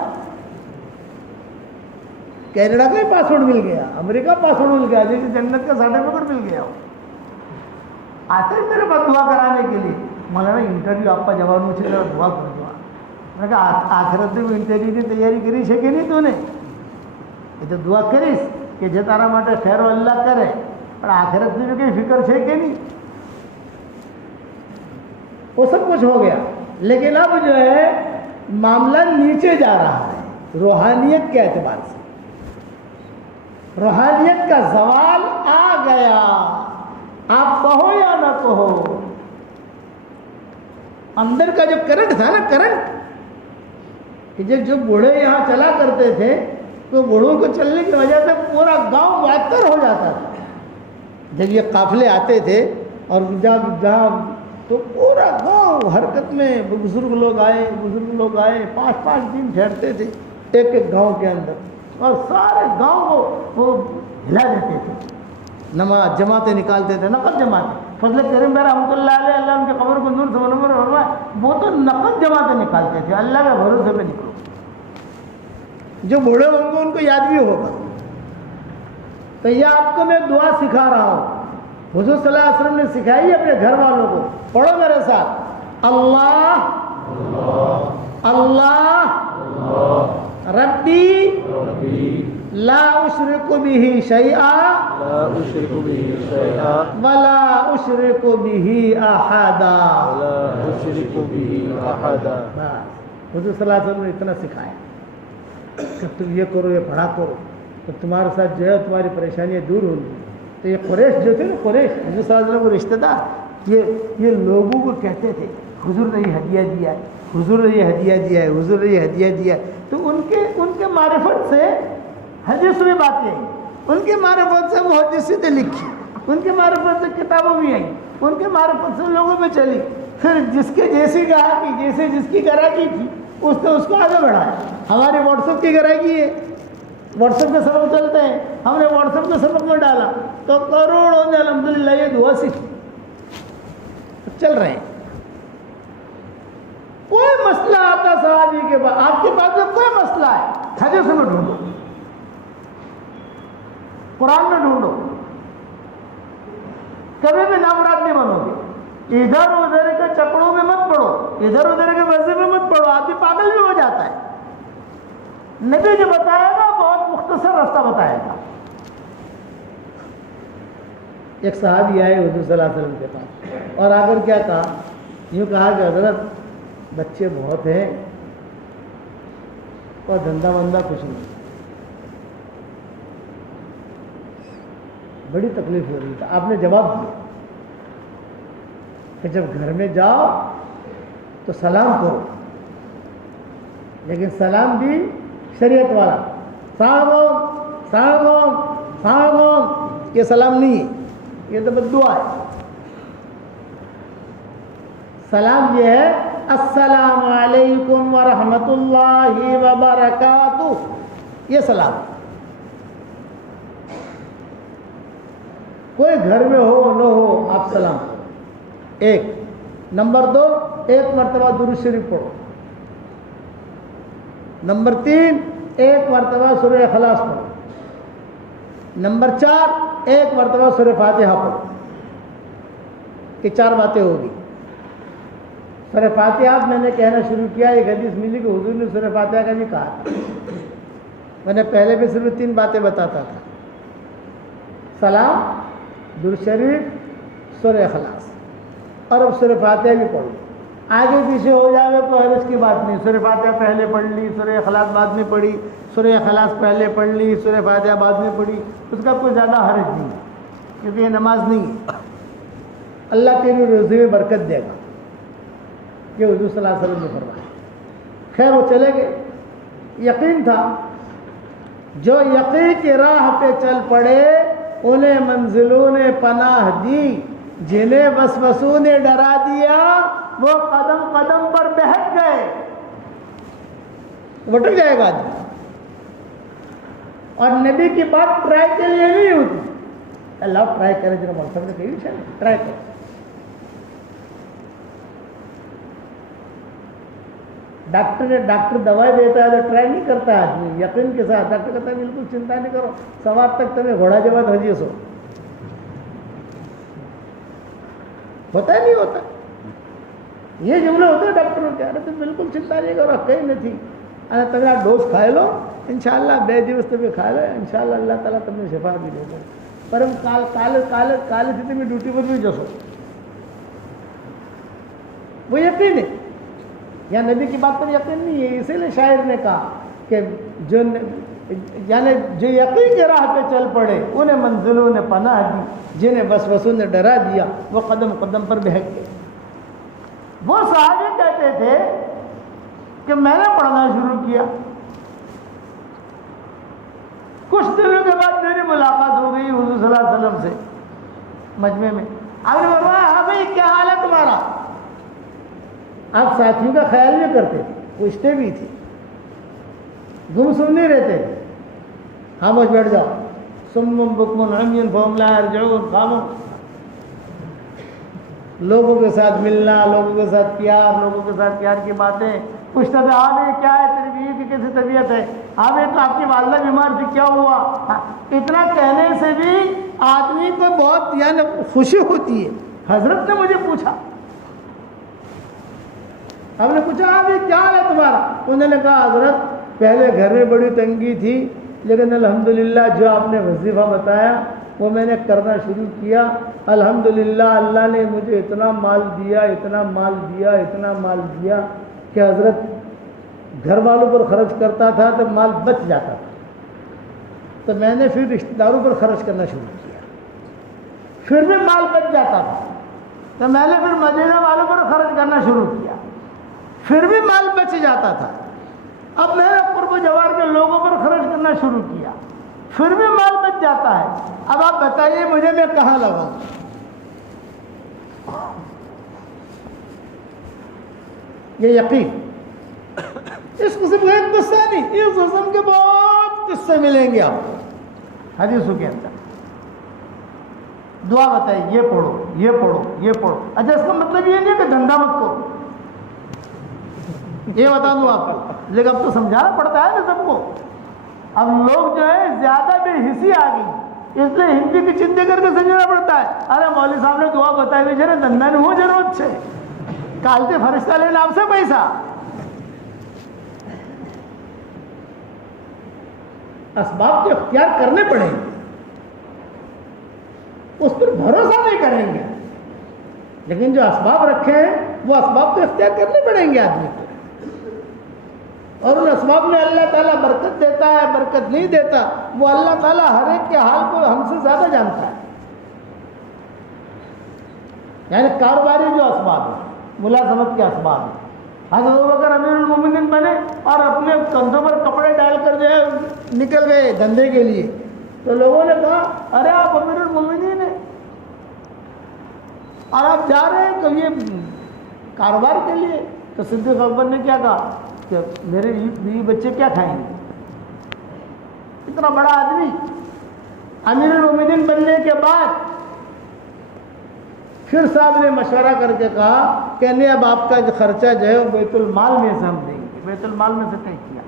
کینیڈا کا ہی پاسپورٹ مل گیا, امریکہ پاسپورٹ مل گیا, جیسے جنت کا سرٹیفکیٹ مل گیا. آتے ہیں میرے پاس دعا کرانے کے لیے, مولانا انٹرویو آپ کا جواب مجھے ذرا دعا کر دو. میں نے کہا آخرت میں انٹرویو کی تیاری کری ہے کہ نہیں تو نے, یہ تو دعا کریس کہ જે તારા માટે ખેરો અલ્લાહ કરે, પણ આખિરતની بھی کوئی فکر છે کہ نہیں. وہ سب کچھ ہو گیا, لیکن اب جو ہے معاملہ نیچے جا رہا ہے روحانیت کے اعتبار سے. روحانیت کا زوال آ گیا, آپ کہو یا نہ کہو. اندر کا جو کرنٹ تھا نا, کرنٹ کہ جو بوڑھے یہاں چلا کرتے تھے, تو بوڑھوں کو چلنے کی وجہ سے پورا گاؤں معطر ہو جاتا تھا. جب یہ قافلے آتے تھے اور جہاں تو پورا گاؤں حرکت میں, بزرگ لوگ آئے 5 دن ٹھہرتے تھے ایک گاؤں کے اندر, اور سارے گاؤں کو وہ ہلا دیتے تھے. نماز جماعتیں نکالتے تھے, نقد جماعتیں. فضل کریم بھائی رحمۃ اللہ علیہ, اللہ ان کے قبر کو نور سے منور فرمائے, وہ تو نقد جماعتیں نکالتے تھے. اللہ کے بھروسے پہ نکلو. جو بوڑھے ہوں گے ان کو یاد بھی ہوگا. تو یہ آپ کو میں دعا سکھا رہا ہوں, حضور صلی اللہ علیہ وسلم نے سکھائی ہے اپنے گھر والوں کو. پڑھو میرے ساتھ, اللہ اللہ ربی لا اشرک بہ شیئا ولا اشرک بہ احدا. حضور صلی اللہ علیہ وسلم نے اتنا سکھایا کہ تم یہ کرو, یہ پڑھا کرو, تو تمہارے ساتھ جو ہے تمہاری پریشانیاں دور ہوں گی. تو یہ قریش جو تھے نا, قریش حضور صلی اللہ علیہ وسلم کے رشتہ دار, یہ لوگوں کو کہتے تھے حضور نے یہ ہدیہ دیا ہے, حضور نے یہ ہدیہ دیا ہے, حضور نے یہ ہدیہ دیا ہے. تو ان کے معرفت سے حدیث میں باتیں آئیں, ان کے معرفت سے وہ حدیثیں لکھی, ان کے معرفت سے کتابوں بھی آئیں, ان کے معرفت سے لوگوں میں چلی. پھر جس کے جیسی گاہکی, جیسے جس کی گراہکی تھی, اس نے اس کو آگے بڑھایا. ہماری واٹس ایپ کی گراہکی ہے, واٹس ایپ کے سبق چلتے ہیں, ہم نے واٹس ایپ کے سبق میں ڈالا تو کروڑوں نے الحمدللہ یہ دعا سیکھی, چل رہے ہیں. کوئی مسئلہ آتا صحابی کے پاس, آپ کے پاس میں کوئی مسئلہ ہے, حدیث میں ڈھونڈو, قرآن میں ڈھونڈو, کبھی بھی نامراد نہیں بنو گے. ادھر ادھر کے چکروں میں مت پڑو, ادھر ادھر کے ویسے میں مت پڑو, آدمی پاگل بھی ہو جاتا ہے. نبی جو بتایا گا بہت مختصر راستہ بتائے گا. ایک صحابی آئے حضور صلی اللہ علیہ وسلم کے پاس, اور آ کر کیا کہا, یوں کہا کہ حضرت بچے بہت ہیں اور دھندا وندہ کچھ نہیں, بڑی تکلیف ہو رہی تھی. آپ نے جواب دیا کہ جب گھر میں جاؤ تو سلام کرو, لیکن سلام بھی شریعت والا, سلام یہ سلام نہیں ہے, یہ تو بد دعا ہے. سلام یہ ہے السلام علیکم ورحمۃ اللہ وبرکاتہ, یہ سلام. کوئی گھر میں ہو نہ ہو آپ سلام کرو. ایک نمبر 2, ایک مرتبہ درود شریف پڑھو. نمبر 3, ایک مرتبہ سورہ اخلاص پڑھو. نمبر 4, ایک مرتبہ سورہ فاتحہ پڑھو. یہ 4 باتیں ہوگی. سورہ فاتحہ میں نے کہنا شروع کیا, ایک حدیث ملی کہ حضور نے سورہ فاتحہ کا بھی کہا تھا. میں نے پہلے بھی صرف 3 باتیں بتاتا تھا, سلام, درود شریف, سورہ اخلاص, اور اب سورہ فاتحہ بھی پڑھو. آگے پیچھے ہو جائے کوئی حرج کی بات نہیں. سورہ فاتحہ پہلے پڑھ لی, سورہ اخلاص بعد میں پڑھی, سورہ اخلاص پہلے پڑھ لی, سورہ فاتحہ بعد میں پڑھی, اس کا کوئی زیادہ حرج نہیں, کیونکہ یہ نماز نہیں ہے. اللہ تیری روزی میں برکت دے گا, یہ حضور صلی اللہ علیہ وسلم نے فرمایا. خیر وہ چلے گئے. یقین تھا, جو یقین کی راہ پہ چل پڑے انہیں منزلوں نے پناہ دی, جنہیں وسوسوں نے ڈرا دیا وہ قدم قدم پر بہک گئے. بھٹک جائے گا آدمی. اور نبی کی بات ٹرائی کے لیے نہیں ہوتی. اللہ ٹرائی کرے جناب سب نے کہی ٹرائی کرو. ڈاکٹر دوائی دیتا ہے تو ٹرائی نہیں کرتا آدمی یقین کے ساتھ. ڈاکٹر کہتا ہے بالکل چنتا نہیں کرو, سوار تک تمہیں گھوڑا جواب حجیے سو ہوتا ہے نہیں ہوتا. یہ جملے ہوتے ہیں ڈاکٹروں کے, ارے تم بالکل چنتا نہیں کرو کہیں نہیں, ارے تمہیں آپ ڈوز کھائے لو انشاءاللہ, 2 દિવસ تمہیں کھائے لو انشاءاللہ اللہ تعالیٰ تمہیں شفا بھی دے دے. پر ہم کالے سے تمہیں ڈیوٹی پر بھی جسو وہ یقین ہے. یا نبی کی بات پر یقین نہیں ہے, اسی لیے شاعر نے کہا کہ جو یقین کی راہ پہ چل پڑے انہیں منزلوں نے پناہ دی, جنہیں وسوسوں نے ڈرا دیا وہ قدم قدم پر بہک گئے. وہ صحابی کہتے تھے کہ میں نے پڑھنا شروع کیا, کچھ دنوں کے بعد میری ملاقات ہو گئی حضور صلی اللہ علیہ وسلم سے مجمع میں. آپ نے فرمایا ہاں بھائی کیا حال ہے تمہارا؟ آپ ساتھیوں کا خیال نہیں کرتے, پوچھتے بھی تھے, گم سم نہیں رہتے. خاموش بیٹھ جاؤ, سم بکم عمی فہم لا یرجعون, خاموش. لوگوں کے ساتھ ملنا, لوگوں کے ساتھ پیار, لوگوں کے ساتھ پیار کی باتیں پوچھتا تھا. ہاں بھائی کیا ہے تیری بیوی کی کیسی طبیعت ہے؟ ہاں بھائی تو آپ کی والدہ بیمار تھی, کیا ہوا؟ اتنا کہنے سے بھی آدمی کو بہت یعنی خوشی ہوتی ہے. حضرت نے مجھے پوچھا, ہم نے پوچھا ہاں بھائی کیا ہے تمہارا؟ انہوں نے کہا حضرت پہلے گھر میں بڑی تنگی تھی, لیکن الحمدللہ جو آپ نے وظیفہ بتایا وہ میں نے کرنا شروع کیا. الحمدللہ اللہ نے مجھے اتنا مال دیا, اتنا مال دیا, اتنا مال دیا کہ حضرت گھر والوں پر خرچ کرتا تھا تو مال بچ جاتا تھا, تو میں نے پھر رشتہ داروں پر خرچ کرنا شروع کیا, پھر بھی مال بچ جاتا تھا, تو میں نے پھر مدینہ والوں پر خرچ کرنا شروع کیا, پھر بھی مال بچ جاتا تھا. اب میں نے قرب و جوار کے لوگوں پر خرچ کرنا شروع کیا, پھر بھی مال بچ جاتا ہے. اب آپ بتائیے مجھے میں کہاں لگاؤں؟ یہ یقین, اس قسم کا ایک قصہ نہیں, اس قسم کے بہت قصے ملیں گے آپ کو حدیثوں کے اندر. دعا بتائیے یہ پڑھو, یہ پڑھو, یہ پڑھو. اچھا اس کا مطلب یہ نہیں کہ دھندا مت کرو, یہ بتا دوں آپ کو, لیکن اب تو سمجھانا پڑتا ہے نا سب کو. اب لوگ جو ہے زیادہ بے حسی آ گئی, اس لیے ہندی کی چنتے کر کے سمجھنا پڑتا ہے. ارے مولوی صاحب نے دعا بتائی ہوئی جرے دھندا نہیں ہو ضرورت سے کالتے فرشتہ لینا آپ سے پیسہ. اسباب تو اختیار کرنے پڑیں گے, اس پر بھروسہ نہیں کریں گے, لیکن جو اسباب رکھے ہیں وہ اسباب تو اختیار کرنے پڑیں گے آدمی کو. اور ان اسباب میں اللہ تعالیٰ برکت دیتا ہے برکت نہیں دیتا, وہ اللہ تعالیٰ ہر ایک کے حال کو ہم سے زیادہ جانتا ہے. یعنی کاروباری جو اسباب ہیں, ملازمت کے اسباب ہیں. حضرت ابوبکر امیر المومنین بنے اور اپنے کندھوں پر کپڑے ڈال کر جو ہے نکل گئے دھندے کے لیے, تو لوگوں نے کہا ارے آپ امیر المومنین ہیں اور آپ جا رہے ہیں تو یہ کاروبار کے لیے. تو صدیق اکبر نے کیا کہا کہ میرے بیوی بچے کیا کھائیں گے؟ اتنا بڑا آدمی امیر المومنین بننے کے بعد پھر صاحب نے مشورہ کر کے کہا کہ نہیں اب آپ کا جو خرچہ جو ہے وہ بیت المال میں سے ہم دیں گے. بیت المال میں سے طے کیا.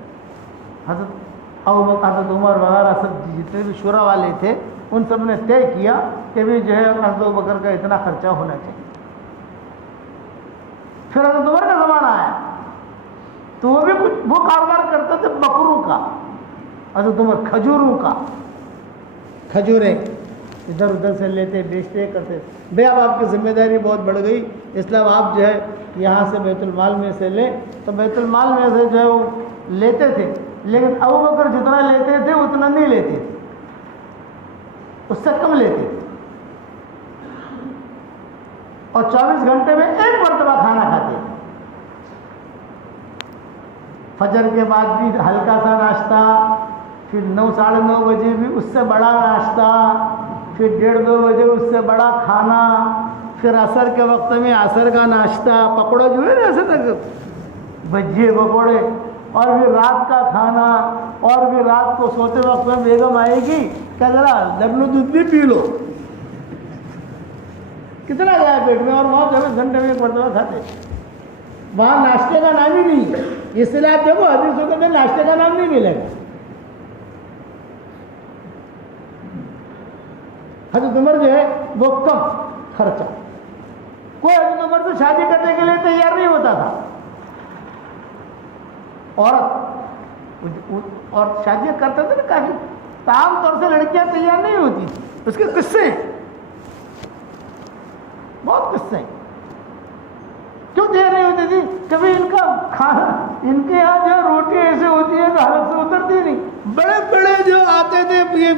حضرت عمر وغیرہ سب جتنے بھی شورا والے تھے ان سب نے طے کیا کہ بھی جو ہے حضرت ابوبکر کا اتنا خرچہ ہونا چاہیے. پھر حضرت عمر کا زمانہ آیا تو وہ بھی کچھ وہ کاروبار کرتے تھے بکروں کا. حضرت عمر کھجوروں کا, کھجوریں ادھر ادھر سے لیتے بیچتے کرتے. بھئی اب آپ کی ذمہ داری بہت بڑھ گئی, اس لیے اب آپ جو ہے یہاں سے بیت المال میں سے لیں. تو بیت المال میں سے جو ہے وہ لیتے تھے, لیکن ابوبکر جتنا لیتے تھے اتنا نہیں لیتے تھے, اس سے کم لیتے تھے. اور 24 گھنٹے میں ایک مرتبہ کھانا کھاتے تھے. فجر کے بعد بھی ہلکا سا ناشتہ, پھر 9 ساڑھے 9 بجے بھی اس سے بڑا ناشتہ, پھر 1:30 2 بجے اس سے بڑا کھانا, پھر عصر کے وقت میں عصر کا ناشتہ, پکوڑا جو ہے نا ایسے تک بھجیے پکوڑے, اور پھر رات کا کھانا، اور پھر رات کو سوتے وقت میں بیگم آئے گی کہ ذرا لبن و دودھ بھی پی لو، کتنا گیا پیٹ میں، اور وہاں 24 گھنٹے میں ایک مرتبہ کھاتے، وہاں ناشتے کا نام ہی نہیں ہے۔ اس لیے آپ دیکھو حدیثوں کے اندر ناشتے کا نام نہیں ملے گا۔ حضرت عمر جو ہے وہ کم خرچہ، کوئی حضرت عمر سے شادی کرنے کے لیے تیار نہیں ہوتا تھا۔ اور شادیاں کرتے تھے نا کافی، عام طور سے لڑکیاں تیار نہیں ہوتی تھی، اس کے قصے ہیں، بہت قصے ہیں۔ کیوں تیار نہیں ہوتی تھی؟ کبھی ان کا کھانا، ان کے یہاں جو روٹی ایسے ہوتی ہے کہ حلق سے اترتی نہیں، بڑے بڑے جو آتے تھے یہ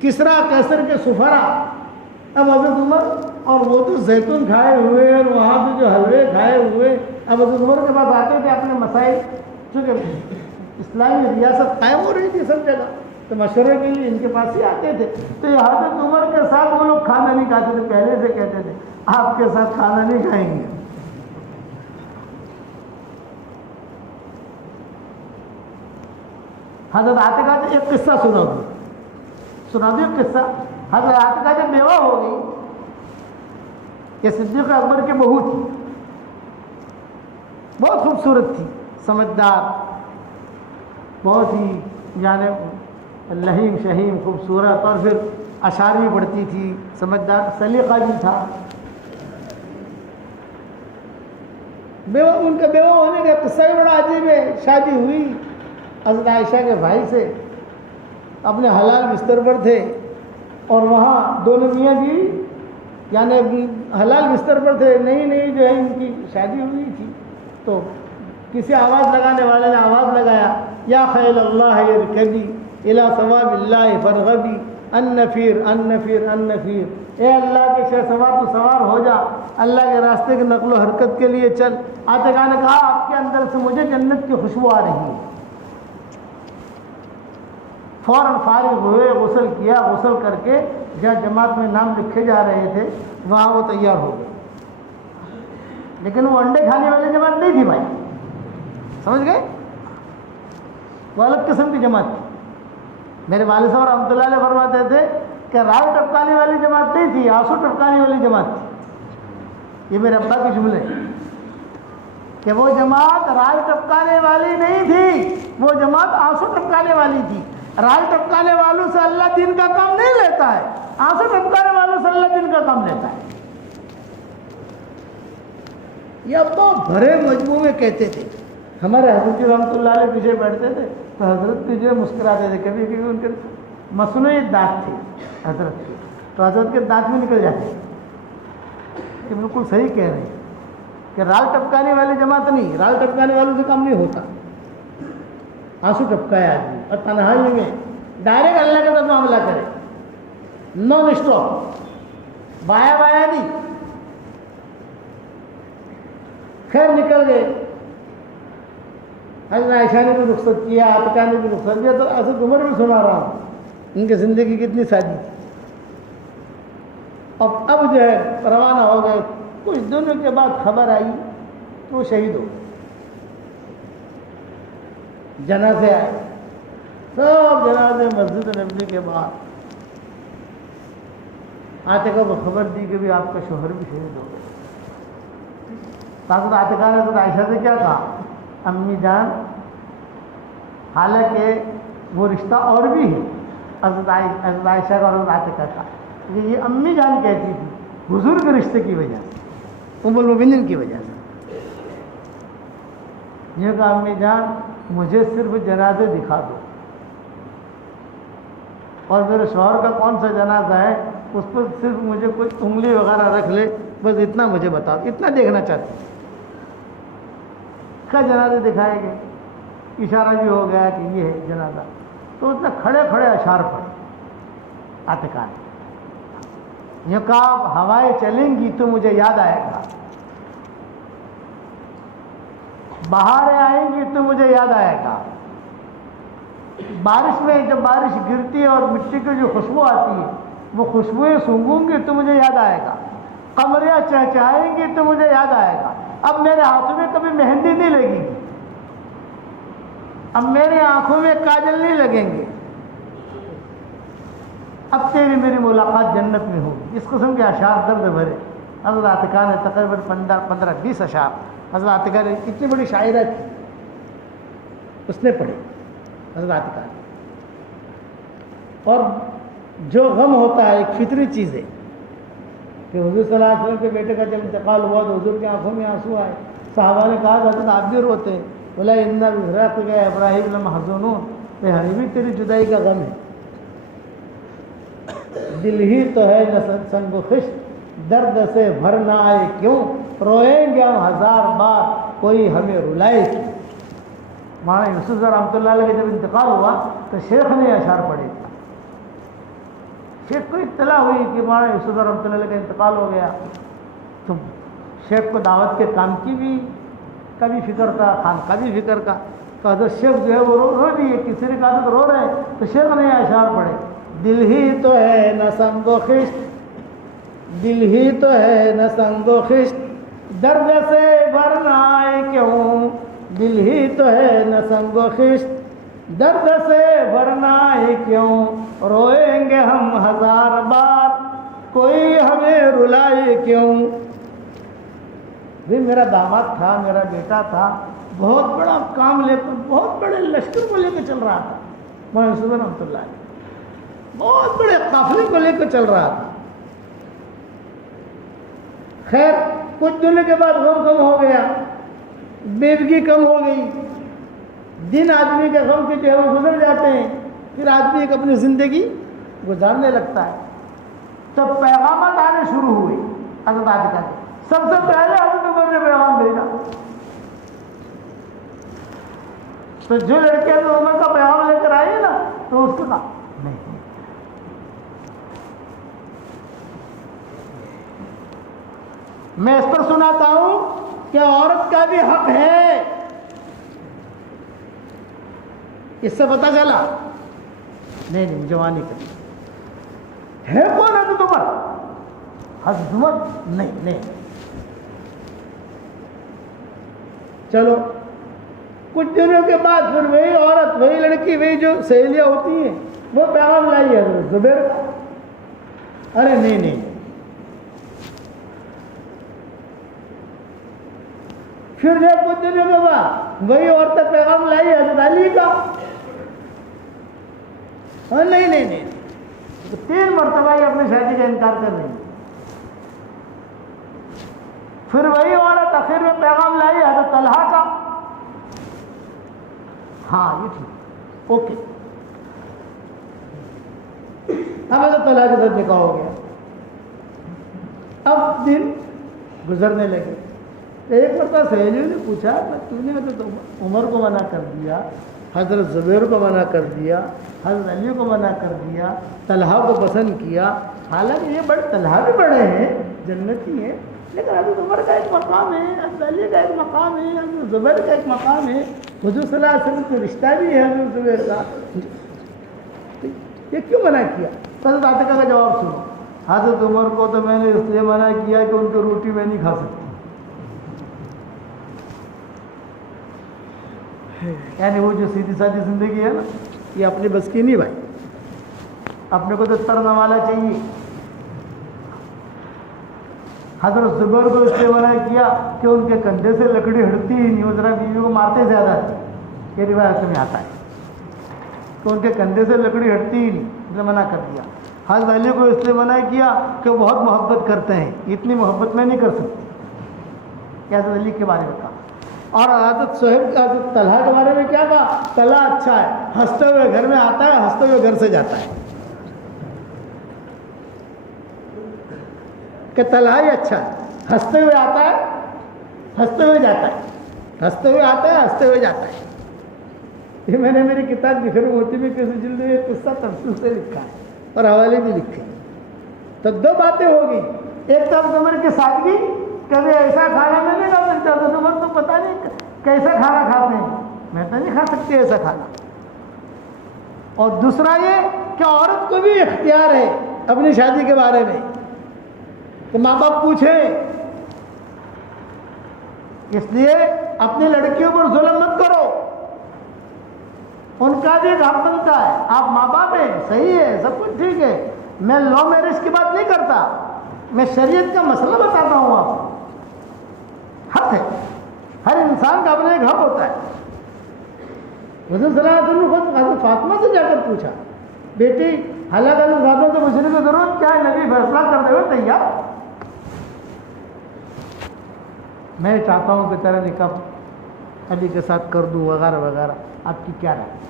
کسرا کیسر کے سفرا، اب حضرت عمر اور وہ تو زیتون کھائے ہوئے اور وہاں پہ جو حلوے کھائے ہوئے، اب حضرت عمر کے پاس آتے تھے اپنے مسائل، چونکہ اسلامی ریاست قائم ہو رہی تھی سب جگہ، تو مشورے کے لیے ان کے پاس ہی آتے تھے۔ تو یہ حضرت عمر کے ساتھ وہ لوگ کھانا نہیں کھاتے تھے، پہلے سے کہتے تھے آپ کے ساتھ کھانا نہیں کھائیں گے۔ حضرت عاتقہ سے ایک قصہ سنا دو ایک قصہ۔ حضرت عاتقہ جب بیوہ ہو گئی، کہ صدیق اکبر کی بہو تھی، بہت خوبصورت تھی، سمجھدار، بہت ہی یعنی لہیم شہیم خوبصورت، اور پھر اشعار بھی پڑھتی تھی، سمجھدار، سلیقہ بھی تھا۔ بیوہ، ان کے بیوہ ہونے کا قصہ بھی بڑا عجیب ہے۔ شادی ہوئی حضرت عائشہ کے بھائی سے، اپنے حلال بستر پر تھے، اور وہاں دونوں میاں بیوی یعنی حلال بستر پر تھے، نئی جو ہے ان کی شادی ہوئی تھی، تو کسی آواز لگانے والے نے آواز لگایا، یا خیل اللہ ارکبی الی ثواب اللہ فرغبی النفیر النفیر النفیر، اے اللہ کے شہ سوار تو سوار ہو جا، اللہ کے راستے کی نقل و حرکت کے لیے چل۔ عاتقہ نے کہا آپ کے اندر سے مجھے جنت کی خوشبو آ رہی ہے۔ فوراً فارغ ہوئے، غسل کیا، غسل کر کے جہاں جماعت میں نام لکھے جا رہے تھے وہاں وہ تیار ہو گئے، لیکن وہ انڈے کھانے والی جماعت نہیں تھی بھائی، سمجھ گئے؟ وہ الگ قسم کی جماعت تھی۔ میرے والد صاحب رحمۃ اللہ علیہ فرماتے تھے کہ رائے ٹپکانے والی جماعت نہیں تھی، آنسو ٹپکانے والی جماعت تھی۔ یہ میرے ابا کے جملے کہ وہ جماعت رائے ٹپکانے والی نہیں تھی، وہ جماعت آنسو ٹپکانے والی تھی۔ رائے ٹپکانے والوں سے اللہ دین کا کام نہیں لیتا ہے، آنسو ٹپکانے والوں سے اللہ دین کا کام لیتا ہے۔ یہ ابا بھرے مجموع میں کہتے تھے۔ ہمارے حضرت رحمۃ اللہ علیہ پیچھے بیٹھتے تھے تو حضرت جو مسکراتے تھے، کبھی کبھی ان کے مصنوعی دانت تھے حضرت کے، تو حضرت کے دانت میں نکل جاتے۔ یہ بالکل صحیح کہہ رہے ہیں کہ رال ٹپکانے والی جماعت نہیں، رال ٹپکانے والوں سے کام نہیں ہوتا۔ آنسو ٹپکائے آدمی اور تنہائی میں ڈائریکٹ اللہ کے ساتھ معاملہ کرے، نان اسٹاپ، بایا بایا نہیں۔ خیر نکل گئے، حضرت عائشہ نے بھی رخصت کیا، عاتقہ نے بھی رخصت کیا، تو حضرت عمر بھی سنا رہا ہوں ان کی زندگی کتنی سادی تھی۔ اب جو ہے روانہ ہو گئے، کچھ دنوں کے بعد خبر آئی تو وہ شہید ہو گئے۔ جنازے آئے، سب جنازے مسجد نبوی کے بعد عاتقہ کو خبر دی کہ بھی آپ کا شوہر بھی شہید ہو گیا۔ حضرت عاتقہ نے حضرت عائشہ سے کیا کہا، امی جان، حالانکہ وہ رشتہ اور بھی ہے حضرت عائشہ کا اور حضرت عاتقہ کا، لیکن یہ امی جان کہتی تھی حضور کے رشتے کی وجہ سے، ام المؤمنین کی وجہ سے، یہ کہا امی جان مجھے صرف جنازے دکھا دو، اور میرے شوہر کا کون سا جنازہ ہے اس پر صرف مجھے کوئی انگلی وغیرہ رکھ لے، بس اتنا مجھے بتاؤ، اتنا دیکھنا چاہتی ہوں۔ کیا جنازے دکھائے گئے، اشارہ بھی ہو گیا کہ یہ ہے جنازہ، تو اس نے کھڑے کھڑے اشعار پڑھے عاتقہ نے، یہ کہا ہوائیں چلیں گی تو مجھے یاد آئے گا، بہاریں آئیں گی تو مجھے یاد آئے گا، بارش میں جب بارش گرتی ہے اور مٹی کی جو خوشبو آتی ہے وہ خوشبوئیں سونگھوں گی تو مجھے یاد آئے گا، قمریاں چہچہائیں گی تو مجھے یاد آئے گا، اب میرے ہاتھوں میں کبھی مہندی نہیں لگے گی، اب میری آنکھوں میں کاجل نہیں لگیں گے، اب تیری میری ملاقات جنت میں ہوگی۔ اس قسم کے اشعار درد بھرے حضرت عاتقہ نے تقریباً 15-20 اشعار، حضرت عاتقہ نے اتنی بڑی شاعرہ تھی، اس نے پڑھی حضرت عاتقہ نے۔ اور جو غم ہوتا ہے ایک فطری چیز ہے کہ حضور صلی اللہ علیہ وسلم کے بیٹے کا جب انتقال ہوا تو حضور کی آنکھوں میں آنسو آئے، صحابہ نے کہا کہ حضرت آپ بھی روتے ہیں، بولا انا بفراق گیا ابراہیم لمحزونون، کہ ہمیں بھی تیری جدائی کا غم ہے، دل ہی تو ہے نہ سنگ و خشت، درد سے بھر نہ آئے کیوں، روئیں گے ہم 1000 بار کوئی ہمیں رلائے کیوں۔ مولانا یوسف رحمۃ اللہ علیہ کا جب انتقال ہوا تو شیخ نے اشعار پڑھے، شیخ کو اطلاع ہوئی کہ مولانا یوسف رحمۃ اللہ علیہ کا انتقال ہو گیا، تو شیخ کو دعوت کے کام کی بھی کا بھی فکر تھا، خان کا بھی فکر کا، تو حضرت شیخ جو ہے وہ رو دیے، کسی نے کہا تو رو رہے، تو شیخ نے اشعار پڑھے، دل ہی تو ہے نہ سنگ و خشت، دل ہی تو ہے نہ سنگ و خشت، درد سے بھرنا آئے کیوں، دل ہی تو ہے نہ سنگ و خشت، درد سے بھرنا آئے کیوں، روئیں گے ہم 1000 بار کوئی ہمیں رلائے کیوں۔ بھی میرا داماد تھا، میرا بیٹا تھا، بہت بڑا کام لے کر، بہت بڑے لشکر کو لے کے چل رہا تھا، مولانا یوسف رحمۃ اللہ علیہ بہت بڑے قافلے کو لے کر چل رہا تھا۔ خیر کچھ دنوں کے بعد غم کم ہو گیا، بیوگی کم ہو گئی، دن آدمی کے غم کے جو ہے وہ گزر جاتے ہیں، پھر آدمی ایک اپنی زندگی گزارنے لگتا ہے۔ تب پیغامات آنے شروع ہوئے حضرت عاتقہ کے، سب سے پہلے حضرت عمر نے پیغام بھیجا، تو جو لڑکے حضرت عمر کا پیغام لے کر آئے نا تو اس کو کہا نہیں، میں اس پر سناتا ہوں کہ عورت کا بھی حق ہے، اس سے پتہ چلا نہیں جوانی کرنی ہے، کون حضرت عمر؟ حضرت عمر نہیں۔ چلو کچھ دنوں کے بعد پھر وہی عورت، وہی لڑکی، وہی جو سہیلیاں ہوتی ہیں وہ پیغام لائی حضرت زبیر کا، ارے نہیں۔ پھر جب کچھ دنوں کے بعد وہی عورت پیغام لائی حضرت علی کا، نہیں، 3 مرتبہ ہی اپنی شادی کا انکار کر رہی۔ پھر وہی عورت آخر میں پیغام لائی حضرت طلحہ کا، ہاں یہ ٹھیک اوکے، اب حضرت طلحہ کے ساتھ نکاح ہو گیا۔ اب دن گزرنے لگے، ایک مرتبہ سہیلیوں نے پوچھا تو نے حضرت عمر کو منع کر دیا، حضرت زبیر کو منع کر دیا، حضرت علی کو منع کر دیا، طلحہ کو پسند کیا، حالانکہ یہ طلحہ بھی بڑے ہیں، جنتی ہیں، لیکن حضرت عمر کا ایک مقام ہے، حضرت علی کا ایک مقام ہے، حضرت زبیر کا ایک مقام ہے، حضور صلی اللہ علیہ وسلم کا رشتہ بھی ہے حضرت زبیر کا، یہ کیوں منع کیا؟ حضرت عاتقہ کا جواب سنو، حضرت عمر کو تو میں نے اس لیے منع کیا کہ ان کی روٹی میں نہیں کھا سکتی، یعنی وہ جو سیدھی سادھی زندگی ہے نا یہ اپنی بس کی نہیں بھائی، اپنے کو تو ترنا والا چاہیے۔ حضرت زبیر کو اس لیے منع کیا کہ ان کے کندھے سے لکڑی ہٹتی ہی نہیں، وہ ذرا بیوی کو مارتے زیادہ تھے، یہ روایت میں آتا ہے کہ ان کے کندھے سے لکڑی ہٹتی ہی نہیں، اس نے منع کر دیا۔ حضرت علی کو اس لیے منع کیا کہ وہ بہت محبت کرتے ہیں، اتنی محبت میں نہیں کر سکتی، یہ حضرت علی کے بارے میں کہا۔ اور حضرت صہیب، حضرت طلحہ کے بارے میں کیا کہا؟ طلحہ اچھا ہے، ہنستے ہوئے گھر میں آتا ہے، ہنستے ہوئے گھر سے جاتا ہے، کہ طلحہ ہی اچھا ہے، ہنستے ہوئے آتا ہے، ہنستے ہوئے جاتا ہے، ہنستے ہوئے آتا ہے، ہنستے ہوئے جاتا ہے۔ یہ میں نے میری کتاب بکھر موتی میں کسی جلد میں قصہ تفصیل سے لکھا ہے اور حوالے بھی لکھے۔ تو 2 باتیں ہو گئی، ایک تو عمر کی سادگی، کبھی ایسا کھانا میں نہیں کھا سکتا، تو عمر تو پتہ نہیں کیسا کھانا کھاتے ہیں، میں تو نہیں کھا سکتی ایسا کھانا۔ اور دوسرا یہ کہ عورت کو بھی اختیار ہے اپنی شادی کے بارے میں، تو ماں باپ پوچھیں، اس لیے اپنی لڑکیوں پر ظلم مت کرو، ان کا بھی ایک حق بنتا ہے. آپ ماں باپ ہیں, صحیح ہے, سب کچھ ٹھیک ہے. میں لو میرج کی بات نہیں کرتا, میں شریعت کا مسئلہ بتاتا ہوں. آپ کو حق ہے, ہر انسان کا اپنا ایک حق ہوتا ہے. حضور صلی اللہ علیہ وسلم نے خود حضرت فاطمہ سے جا کر پوچھا, بیٹی حالانکہ حضرت فاطمہ سے پوچھنے کی ضرورت کیا ہے, نبی فیصلہ کرتے ہوئے تیار. میں چاہتا ہوں کہ تیرا نکاح علی کے ساتھ کر دوں وغیرہ وغیرہ, آپ کی کیا رائے؟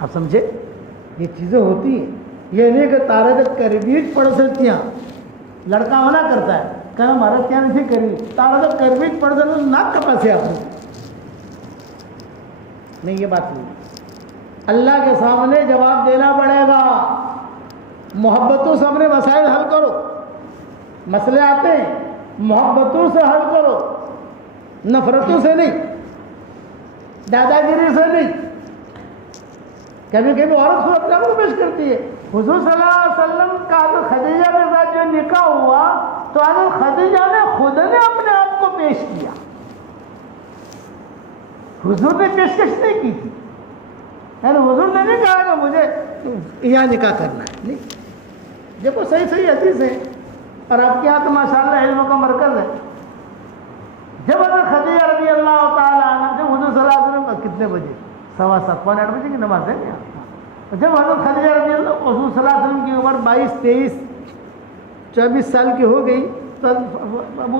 آپ سمجھے, یہ چیزیں ہوتی ہیں. یہ نہیں کہ تارے تک کرویج پڑھ سکتی ہیں, لڑکا منع کرتا ہے کہ ہمارا کیا نہیں کری, تارے تک کرویج پڑھ سکتے ناک کپا سے آپ نہیں, یہ بات نہیں. اللہ کے سامنے جواب دینا پڑے گا. محبتوں سے اپنے مسائل حل کرو. مسئلے آتے ہیں, محبتوں سے حل کرو, نفرتوں سے نہیں, دادا گیری سے نہیں. کبھی کبھی عورت خود اپنے آپ کو پیش کرتی ہے. حضور صلی اللہ علیہ وسلم کا حضرت خدیجہ کے ساتھ جو نکاح ہوا تو حضرت خدیجہ نے خود نے اپنے آپ کو پیش کیا. حضور نے پیشکش نہیں کی تھی, یعنی حضور نے نہیں کہا کہ مجھے یہاں نکاح کرنا ہے. نہیں, دیکھو صحیح صحیح حدیث ہے, اور آپ کے یہاں تو ماشاءاللہ علموں کا مرکز ہے. جب حضرت خدیجہ رضی اللہ تعالیٰ عنہ, جب حضور صلی اللہ علیہ وسلم کتنے بجے, 7:15 پونے 8 بجے کی نماز ہے کیا, جب حضرت خدیجہ رضی اللہ, حضور صلی اللہ علیہ وسلم کی عمر 22 23 24 سال کی ہو گئی, تو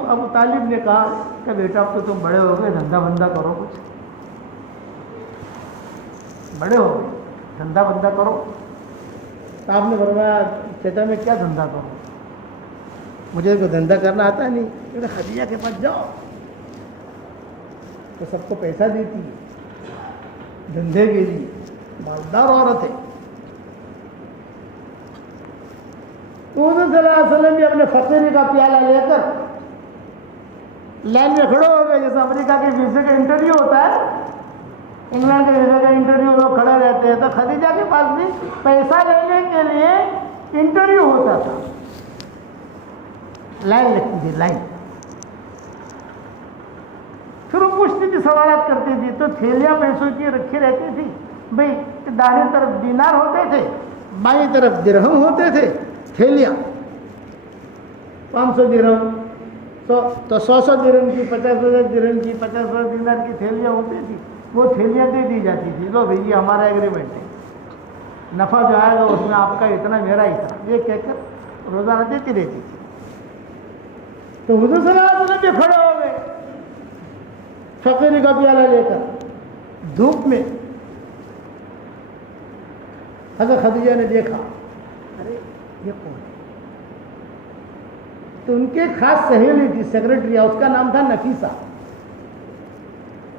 ابو طالب نے کہا کہ بیٹا اب تو تم بڑے ہو گئے, دھندا بندہ کرو, کچھ بڑے ہو گئے, دھندا بندہ کرو. تو آپ نے فرمایا چچا میں کیا دھندا کروں, مجھے کوئی دھندا کرنا آتا نہیں. کہ خدیجہ کے پاس جاؤ, تو سب کو پیسہ دیتی ہے دھندے کے لیے, مالدار عورت ہے. حضور صلی اللہ علیہ وسلم بھی اپنے فقیری کا پیالہ لے کر لائن میں کھڑے ہو گئے. جیسے امریکہ کے ویزے کا انٹرویو ہوتا ہے, انگلینڈ کے ویزے کا انٹرویو لوگ کھڑے رہتے ہیں, تو خدیجہ کے پاس بھی پیسہ لینے کے لیے انٹرویو ہوتا تھا. لائن لگتی تھی, لائن. پھر وہ پوچھتی تھی, سوالات کرتی تھی, تو تھیلیاں پیسوں کی رکھی رہتی تھی. بھئی داہنی طرف دینار ہوتے تھے, بائیں طرف درہم ہوتے تھے. تھیلیاں 500 درہم تو 100 درہم کی, 50 درہم کی, 50 دینار کی تھیلیاں ہوتی تھی. وہ تھیلیاں دے دی جاتی تھی, لو بھئی یہ ہمارا ایگریمنٹ ہے, نفع جو آئے گا اس میں آپ کا اتنا, میرا اتنا, یہ کہہ کر روزانہ دیتی رہتی تھی. تو حضور صلی اللہ علیہ وسلم بھی کھڑے ہو گئے فقیری کا پیالہ لے کر دھوپ میں. حضرت خدیجہ نے دیکھا, ارے یہ کون ہے؟ تو ان کے خاص سہیلی تھی, سیکرٹری, اس کا نام تھا نفیسہ.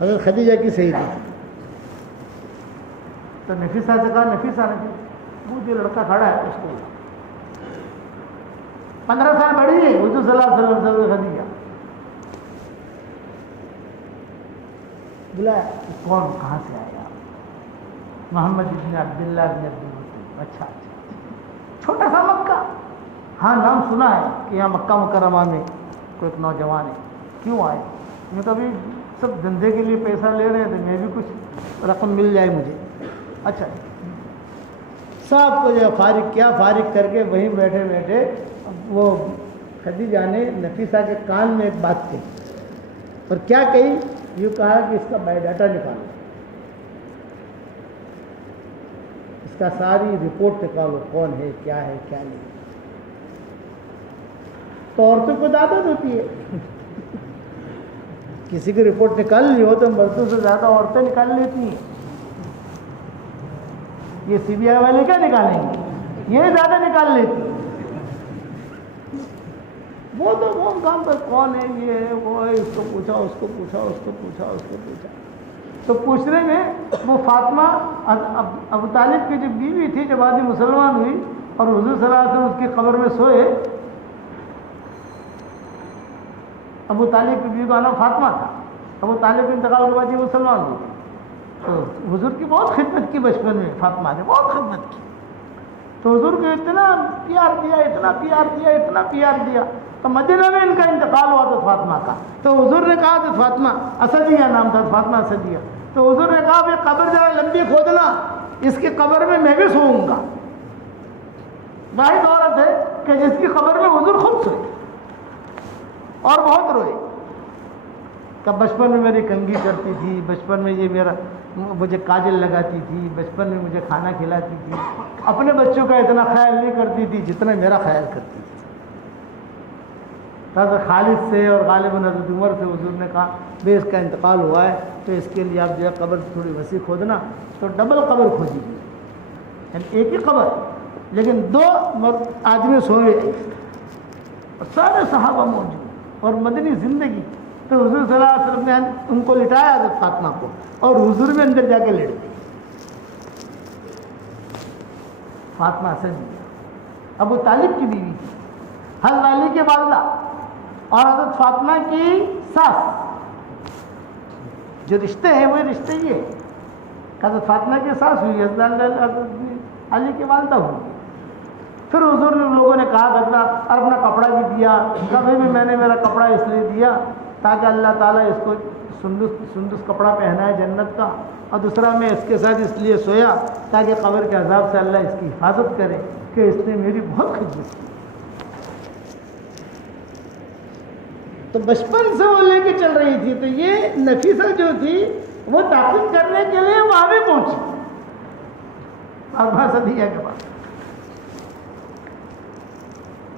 حضرت خدیجہ کی سہیلی. تو نفیسہ سے کہا, نفیسہ وہ جو لڑکا کھڑا ہے اس کو 15 سال بڑی ہے حضور صلی اللہ علیہ وسلم سے خدیجہ. بلایا, کون, کہاں سے آیا؟ محمد بن عبداللہ بن عبدالمطلب. اچھا اچھا, چھوٹا سا مکہ, ہاں نام سنا ہے کہ یہاں مکہ مکرمہ میں کوئی ایک نوجوان ہے, کیوں آئے؟ میں کبھی سب دھندے کے لیے پیسہ لے رہے تھے, میں بھی کچھ رقم مل جائے مجھے. اچھا, سب کو جو فارغ کیا, فارغ کر کے وہیں بیٹھے بیٹھے وہ خدیجہ نے نفیسہ کے کان میں ایک بات کہی. اور کیا کہی؟ یہ کہا کہ اس کا بایو ڈاٹا نکالو, اس کا ساری رپورٹ نکالو, کون ہے, کیا ہے, کیا نہیں. تو عورتوں کو عادت ہوتی ہے, کسی کی رپورٹ نکال لی ہو تو مردوں سے زیادہ عورتیں نکال لیتی ہیں. یہ سی بی آئی والے کیا نکالیں گے, یہ زیادہ نکال لیتی ہیں. وہ تو کون کام پر کون ہے, یہ ہے, وہ ہے, اس کو پوچھا, اس کو پوچھا, اس کو پوچھا, اس کو پوچھا. تو پوچھنے میں وہ فاطمہ ابو طالب کی جو بیوی تھی, جب آدمی مسلمان ہوئی اور حضور صلی اللہ علیہ وسلم اس کی قبر میں سوئے, ابو طالب کی بیوی کا نام فاطمہ تھا. ابو طالب کے انتقال کے بعد یہ مسلمان ہوئی. تو حضور کی بہت خدمت کی بچپن میں, فاطمہ نے بہت خدمت کی. تو حضور کو اتنا پیار دیا، اتنا پیار دیا، اتنا پیار دیا. تو مدینہ میں ان کا انتقال ہوا حضرت فاطمہ کا. تو حضور نے کہا حضرت فاطمہ، اسدیہ نام تھا فاطمہ اسدیہ، تو حضور نے کہا یہ قبر ذرا لمبی کھودنا، اس کی قبر میں بھی سوؤں گا. واحد عورت ہے کہ جس کی قبر میں حضور خود سوئے اور بہت روئے. تب بچپن میں میری کنگھی کرتی تھی، بچپن میں یہ مجھے کاجل لگاتی تھی، بچپن میں مجھے کھانا کھلاتی تھی، اپنے بچوں کا اتنا خیال نہیں کرتی تھی جتنا میرا خیال کرتی تھی. حضرت خالد سے اور غالباً حضرت عمر سے حضور نے کہا بے اس کا انتقال ہوا ہے تو اس کے لیے آپ جو ہے قبر تھوڑی وسیع کھودنا. تو ڈبل قبر کھودی گئی، یعنی ایک ہی قبر لیکن دو آدمی سوئے اور سارے صحابہ موجود اور مدنی زندگی. تو حضور صلی اللہ علیہ وسلم نے ان کو لٹایا حضرت فاطمہ کو، اور حضور بھی اندر جا کے لیٹ گئی. فاطمہ اسدیہ ابو طالب کی بیوی تھی، حضرت علی کی والدہ اور حضرت فاطمہ کی ساس. جو رشتے ہیں وہ رشتے یہ حضرت فاطمہ کی ساس ہوئی، حضرت علی کی والدہ ہوئی. پھر حضور نے لوگوں نے کہا کرنا اور اپنا کپڑا بھی دیا. کبھی بھی میں نے میرا کپڑا اس لیے دیا تاکہ اللہ تعالیٰ اس کو سندس کپڑا پہنا ہے جنت کا، اور دوسرا میں اس کے ساتھ اس لیے سویا تاکہ قبر کے عذاب سے اللہ اس کی حفاظت کرے کہ اس نے میری بہت خدمت کی. تو بچپن سے وہ لے کے چل رہی تھی. تو یہ نفیسہ جو تھی وہ تعقیب کرنے کے لیے وہاں بھی پہنچی فاطمہ اسدیہ کے پاس.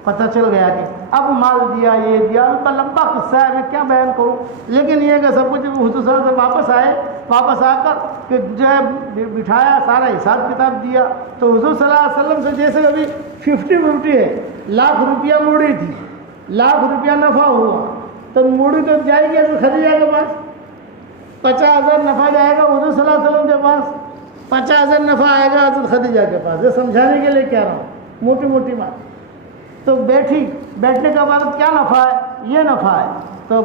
پتہ چل گیا کہ اب مال دیا، یہ دیا، لمبا قصہ ہے، میں کیا بیان کروں. لیکن یہ کہ سب کچھ حضور صلی اللہ علیہ وسلم واپس آئے، واپس آ کر کہ جو ہے بٹھایا، سارا حساب کتاب دیا. تو حضور صلی اللہ علیہ وسلم سے جیسے ابھی 50-50 ہے، ₹1,00,000 موڑی تھی، ₹1,00,000 نفع ہوا، تو موڑی تو جائے گی حضرت خدیجہ کے پاس، 50,000 نفع جائے گا حضور صلی اللہ علیہ وسلم کے پاس، 50,000 نفع آئے گا حضرت خدیجہ کے پاس. یہ سمجھانے کے لیے کہہ رہا ہوں، موٹی موٹی بات. تو بیٹھنے کے بعد کیا نفع ہے؟ یہ نفع ہے. تو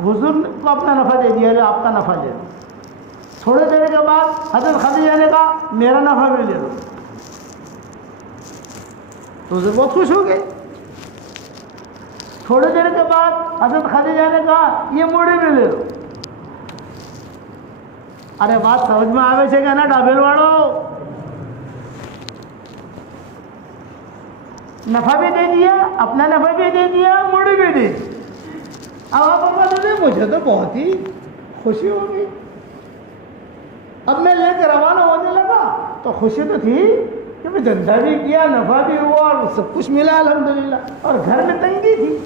حضور کو اپنا نفع دے دیا، آپ کا نفع لے لو. تھوڑے دیر کے بعد حضرت خدیجہ نے کہا میرا نفع بھی لے لو. تو حضور بہت خوش ہو گئے. تھوڑے دیر کے بعد حضرت خدیجہ نے کہا یہ موڑی بھی لے لو. ارے بات سمجھ میں آوے છે કે ના ડાબેલ વાળો نفع بھی دے دیا، اپنا نفع بھی دے دیا، موڑی بھی دے دی. اب آپ فرماتے ہیں مجھے تو بہت ہی خوشی ہوگی. اب میں لے کے روانہ ہونے لگا تو خوشی تو تھی کہ میں دھندا بھی کیا، نفع بھی ہوا اور سب کچھ ملا الحمدللہ. اور گھر میں تنگی تھی،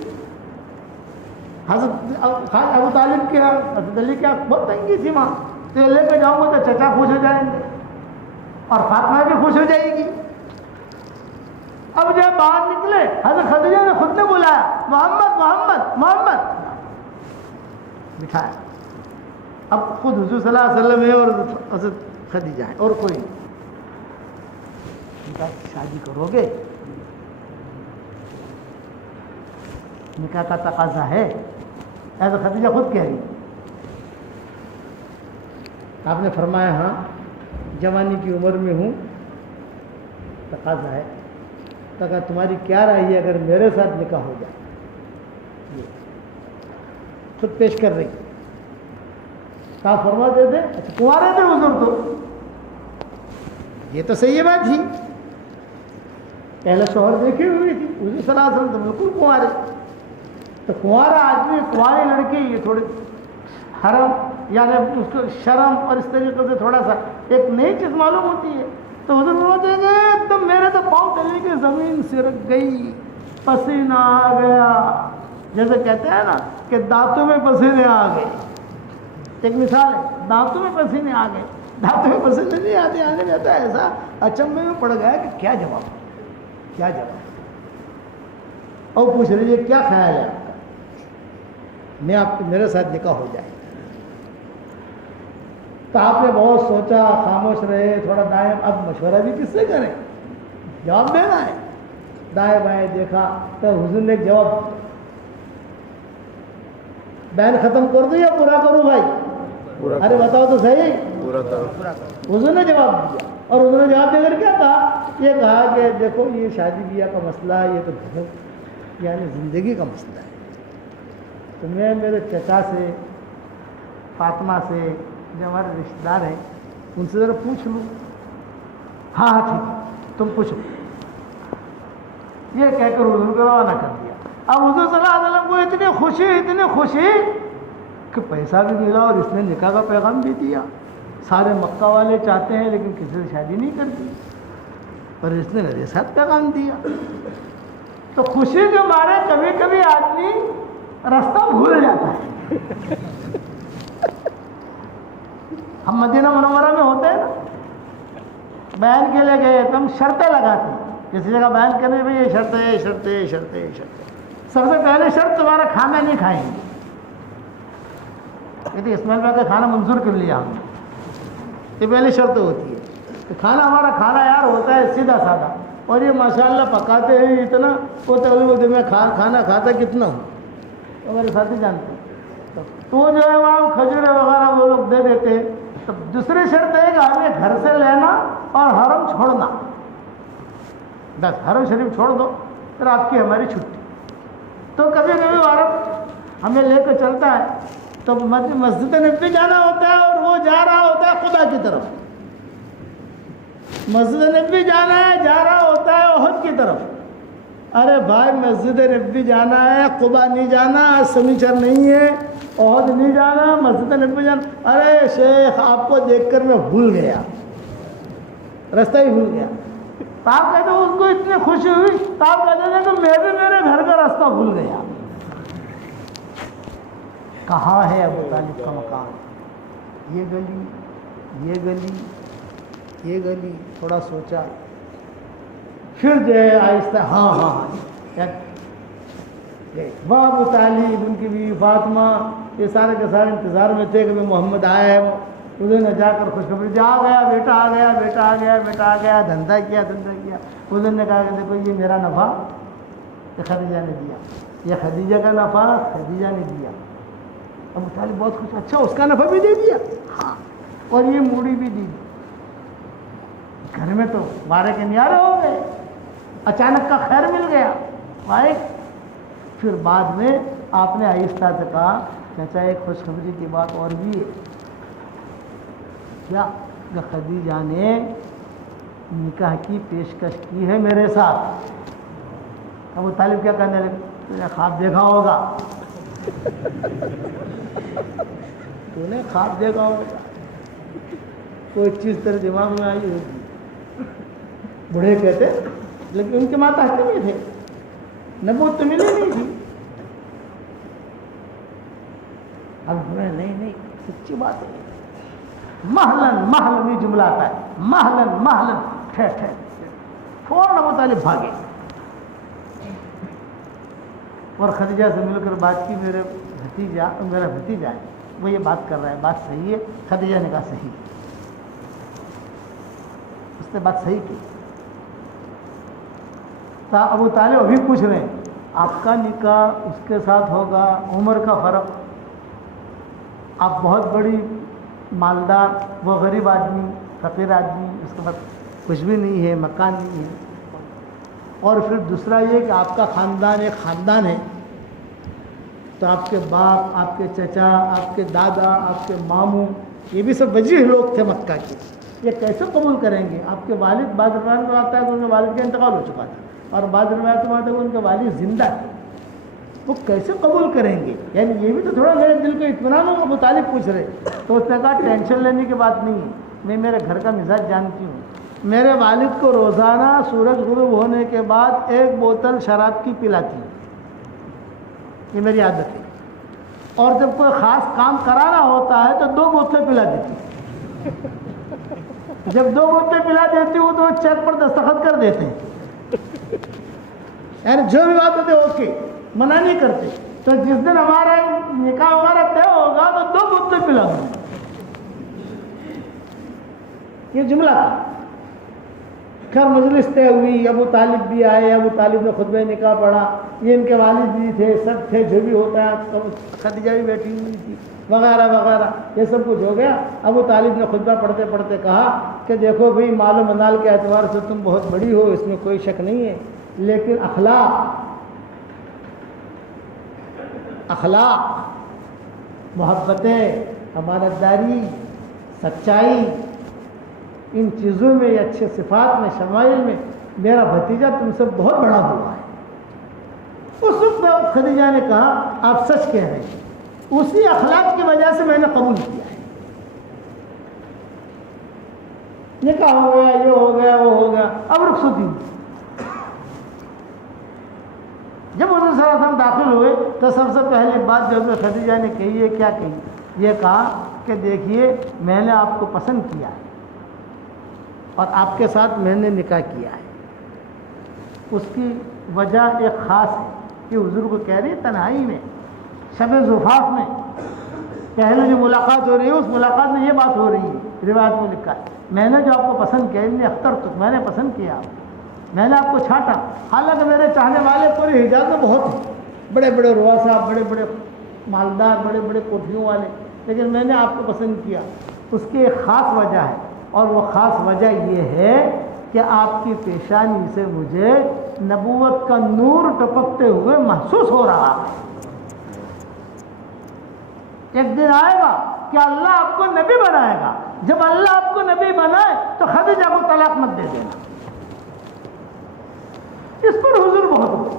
حضرت ابو طالب کے حضرت علی کے بہت تنگی تھی وہاں. تو لے کے جاؤں گا تو چچا خوش ہو جائیں گے اور فاطمہ بھی خوش ہو جائے گی. اب جب باہر نکلے حضرت خدیجہ نے خود نے بلایا محمد محمد محمد، بٹھایا. اب خود حضور صلی اللہ علیہ وسلم ہے اور حضرت خدیجہ ہے اور کوئی نہیں. شادی کرو گے؟ نکاح کا تقاضا ہے. حضرت خدیجہ خود کہہ رہی. آپ نے فرمایا ہاں جوانی کی عمر میں ہوں، تقاضا ہے. کہا تمہاری کیا رائے ہے اگر میرے ساتھ نکاح ہو جائے؟ خود پیش کر رہی. کہا فرماتے تھے اچھا کنوارے تھے حضور تو یہ تو صحیح بات تھی، پہلا شوہر دیکھی ہوئی تھی حضور صلی اللہ علیہ وسلم تو بالکل کنوارے. تو کنوارا آدمی، کنواری لڑکی یہ تھوڑی حرم یعنی اس کو شرم اور اس طریقے سے تھوڑا سا ایک نئی چیز معلوم ہوتی ہے. تو حضور فرماتے ہیں ایک دم میرے تو پاؤں تلے کی زمین سرک گئی، پسینہ آ گیا. جیسے کہتے ہیں نا کہ دانتوں میں پسینے آ گئے. ایک مثال ہے، دانتوں میں پسینے آ گئے. دانتوں میں پسینے نہیں آتے، آنے جاتا ایسا اچنبے میں پڑ گیا کہ کیا جواب کیا جواب. اور پوچھ رہی ہے کیا خیال ہے آپ کا، میں آپ کو میرے ساتھ نکاح ہو جائے؟ تو آپ نے بہت سوچا، خاموش رہے، تھوڑا دائیں. اب مشورہ بھی کس سے کریں، جواب دینا ہے. دائیں بائیں دیکھا تو حضور نے ایک جواب دیا. بیان ختم کر دو یا پورا کروں بھائی؟ ارے بتاؤ تو صحیح. پورا کرو. حضور نے جواب دیا اور انہوں نے جواب دے کر کیا کہا؟ یہ کہا کہ دیکھو یہ شادی بیاہ کا مسئلہ ہے، یہ تو گھر یعنی زندگی کا مسئلہ ہے، تو میں میرے چچا سے، فاطمہ سے، جو ہمارے رشتہ دار ہیں ان سے ذرا پوچھ لوں۔ ہاں ہاں ٹھیک ہے تم پوچھو، یہ کہہ کر حضور کو روانہ کر دیا۔ اب حضور صلی اللہ علیہ وسلم کو اتنی خوشی کہ پیسہ بھی ملا اور اس نے نکاح کا پیغام بھی دیا۔ سارے مکہ والے چاہتے ہیں لیکن کسی سے شادی نہیں کرتی، اور اس نے میرے ساتھ پیغام دیا۔ تو خوشی کے مارے کبھی کبھی آدمی راستہ بھول جاتا ہے۔ ہم مدینہ منورہ میں ہوتے ہیں نا، بیان کے لیے گئے تو ہم شرطیں لگاتے ہیں، کسی جگہ بیان کرنے میں یہ شرط ہے، یہ شرط ہے، یہ شرط ہے، یہ شرط ہے۔ سب سے پہلے شرط تمہارا کھانا نہیں کھائیں گے، یہ تو اسماعیل بھائی کا کھانا منظور کر لیا ہم نے، یہ پہلی شرط ہوتی ہے کہ کھانا ہمارا کھانا یار ہوتا ہے سیدھا سادہ، اور یہ ماشاءاللہ پکاتے ہیں اتنا، وہ تو میں کھانا کھاتا کتنا ہوں، ہمارے ساتھی جانتے ہیں، تو جو ہے وہاں کھجورے وغیرہ وہ لوگ دے دیتے ہیں۔ تو دوسری شرط ہے کہ ہمیں گھر سے لینا اور حرم چھوڑنا، بس حرم شریف چھوڑ دو پھر آپ کی ہماری چھٹی۔ تو کبھی کبھی عرب ہمیں لے کے چلتا ہے تو مسجد نبوی جانا ہوتا ہے اور وہ جا رہا ہوتا ہے خدا کی طرف، مسجد نبوی جانا ہے جا رہا ہوتا ہے احد کی طرف۔ ارے بھائی مسجد نبوی جانا ہے، قبا نہیں جانا، سنیچر نہیں ہے، احد نہیں جانا، مسجد نبوی جانا۔ ارے شیخ آپ کو دیکھ کر میں بھول گیا، راستہ ہی بھول گیا۔ تو آپ کہتے ہیں اس کو اتنی خوشی ہوئی، تو آپ کہتے ہیں کہ میں بھی میرے گھر کا راستہ بھول گیا۔ کہاں ہے ابو طالب کا مکان؟ یہ گلی، یہ گلی، یہ گلی، تھوڑا سوچا، پھر جو ہے آہستہ ہاں وہ ابو طالب، ان کی بیوی فاطمہ، یہ سارے کے سارے انتظار میں تھے کہ محمد آیا ہے۔ انہوں نے جا کر خوشخبری دی، آ گیا بیٹا، آ گیا بیٹا، آ گیا بیٹا، آ گیا، دھندا کیا۔ انہوں نے کہا کہ دیکھو یہ میرا نفع یہ خدیجہ نے دیا، یہ خدیجہ کا نفع خدیجہ نے دیا۔ ابو طالب بہت خوش، اچھا اس کا نفع بھی دے دیا؟ ہاں، اور یہ موڑی بھی دی۔ گھر میں تو وارے کے نیارے ہو گئے، اچانک کا خیر مل گیا بھائی۔ پھر بعد میں آپ نے آہستہ سے کہا چچا ایک خوشخبری کی بات اور بھی ہے، کیا کہ خدیجہ نے نکاح کی پیشکش کی ہے میرے ساتھ۔ ابو طالب کیا کہنے لگے؟ تو نے خواب دیکھا ہوگا، تو نے خواب دیکھا ہوگا، کوئی چیز تیرے دماغ میں آئی ہوگی۔ بوڑھے کہتے لیکن ان کے ماتا حکیم تھے، نبوت تو ملی نہیں تھی۔ اب نہیں سچی بات ہے، محلن یہ جملہ آتا ہے، محلن ٹھہر فوراً ابو طالب بھاگے اور خدیجہ سے مل کر بات کی۔ میرا بھتیجا ہے وہ یہ بات کر رہا ہے، بات صحیح ہے؟ خدیجہ نے کہا صحیح، اس نے بات صحیح کی۔ ابو طالب ابھی پوچھ رہے ہیں آپ کا نکاح اس کے ساتھ ہوگا، عمر کا فرق، آپ بہت بڑی مالدار، وہ غریب آدمی، فقیر آدمی، اس کے بعد کچھ بھی نہیں ہے، مکان نہیں ہے، اور پھر دوسرا یہ کہ آپ کا خاندان ایک خاندان ہے، تو آپ کے باپ، آپ کے چچا، آپ کے دادا، آپ کے ماموں، یہ بھی سب وجیح لوگ تھے مکہ کے، یہ کیسے قبول کریں گے؟ آپ کے والد، بعض روایت میں آتا ہے کہ ان کے والد کا انتقال ہو چکا تھا، اور بعض روایت میں آتا ہے کہ ان کے والد زندہ تھے، وہ کیسے قبول کریں گے؟ یعنی یہ بھی تو تھوڑا میرے دل کو اطمینان ہو۔ ابو طالب پوچھ رہے، تو اس نے کہا ٹینشن لینے کی بات نہیں ہے، میں میرے گھر کا مزاج جانتی ہوں، میرے والد کو روزانہ سورج غروب ہونے کے بعد 1 بوتل شراب کی پلاتی ہوں، یہ میری عادت ہے، اور جب کوئی خاص کام کرانا ہوتا ہے تو 2 بوتلیں پلا دیتی ہوں، جب 2 بوتلیں پلا دیتی ہوں تو وہ چیک پر دستخط کر دیتے ہیں، یعنی جو بھی بات ہوتی ہے اوکے، منع نہیں کرتے۔ تو جس دن ہمارا نکاح ہمارا طے ہوگا تو 2 بوتلیں پلا دوں گا، یہ جملہ تھا۔ خیر مجلس طے ہوئی، ابو طالب بھی آئے، ابو طالب نے خطبہ نکاح پڑھا، یہ ان کے والد بھی تھے، سب تھے جو بھی ہوتا ہے، خدیجہ بھی بیٹھی ہوئی تھی وغیرہ وغیرہ، یہ سب کچھ ہو گیا۔ ابو طالب نے خطبہ پڑھتے پڑھتے کہا کہ دیکھو بھئی، مال و منال کے اعتبار سے تم بہت بڑی ہو، اس میں کوئی شک نہیں ہے، لیکن اخلاق، محبتیں، امانت داری، سچائی، ان چیزوں میں، یہ اچھے صفات میں، شمائل میں میرا بھتیجا تم سے بہت بڑا ہوا ہے۔ اس وقت خدیجہ نے کہا آپ سچ کہہ رہے ہیں، اسی اخلاق کی وجہ سے میں نے قبول کیا ہے۔ نکاح ہو گیا، یہ ہو گیا، وہ ہو گیا، اب رخصتی ہوئی۔ جب حضور صلی اللہ علیہ وسلم داخل ہوئے تو سب سے پہلی بات جو حضرت خدیجہ نے کہی ہے، کیا کہی؟ یہ کہا کہ دیکھیے میں نے آپ کو پسند کیا ہے اور آپ کے ساتھ میں نے نکاح کیا ہے۔ اس کی وجہ ایک خاص ہے کہ حضور کو کہہ رہی ہے تنہائی میں، شب زفاف میں، پہلے جو ملاقات ہو رہی ہے اس ملاقات میں یہ بات ہو رہی ہے، روایت میں لکھا ہے میں نے جو آپ کو پسند کیا، ابن اختر تک میں نے پسند کیا آپ کو، میں نے آپ کو چھانٹا۔ حالانکہ میرے چاہنے والے پورے حجاز میں بہت ہیں، بڑے بڑے روا صاحب، بڑے بڑے مالدار، بڑے بڑے کوٹھیوں والے، لیکن میں نے آپ کو پسند کیا۔ اس کی ایک خاص وجہ ہے، اور وہ خاص وجہ یہ ہے کہ آپ کی پیشانی سے مجھے نبوت کا نور ٹپکتے ہوئے محسوس ہو رہا ہے۔ ایک دن آئے گا کہ اللہ آپ کو نبی بنائے گا، جب اللہ آپ کو نبی بنائے تو خدیجہ کو طلاق مت دے دینا۔ اس پر حضور بہت ہوئے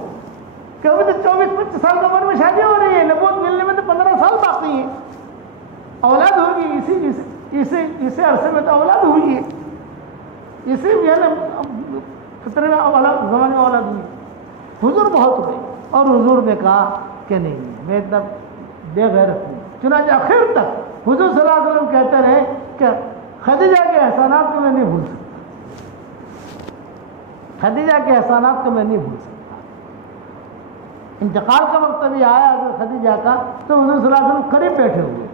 کہ ابھی تو 24-25 سال کی عمر میں شادی ہو رہی ہے، نبوت ملنے میں تو 15 سال باقی ہے، اولاد ہوگی، اسی عرصے میں تو اولاد ہوئی ہے، اسی فطرے میں زمانے میں اولاد ہوئی۔ حضور بہت ہوئے اور حضور نے کہا کہ نہیں میں اتنا بے غیرت ہوں۔ چنانچہ آخر تک حضور صلی اللہ علیہ وسلم کہتے رہے کہ خدیجہ کے احسانات کو میں نہیں بھول سکتا، خدیجہ کے احسانات کو میں نہیں بھول سکتا۔ انتقال کا وقت بھی آیا حضرت خدیجہ کا تو حضور صلی اللہ علیہ وسلم قریب بیٹھے ہوئے تھے۔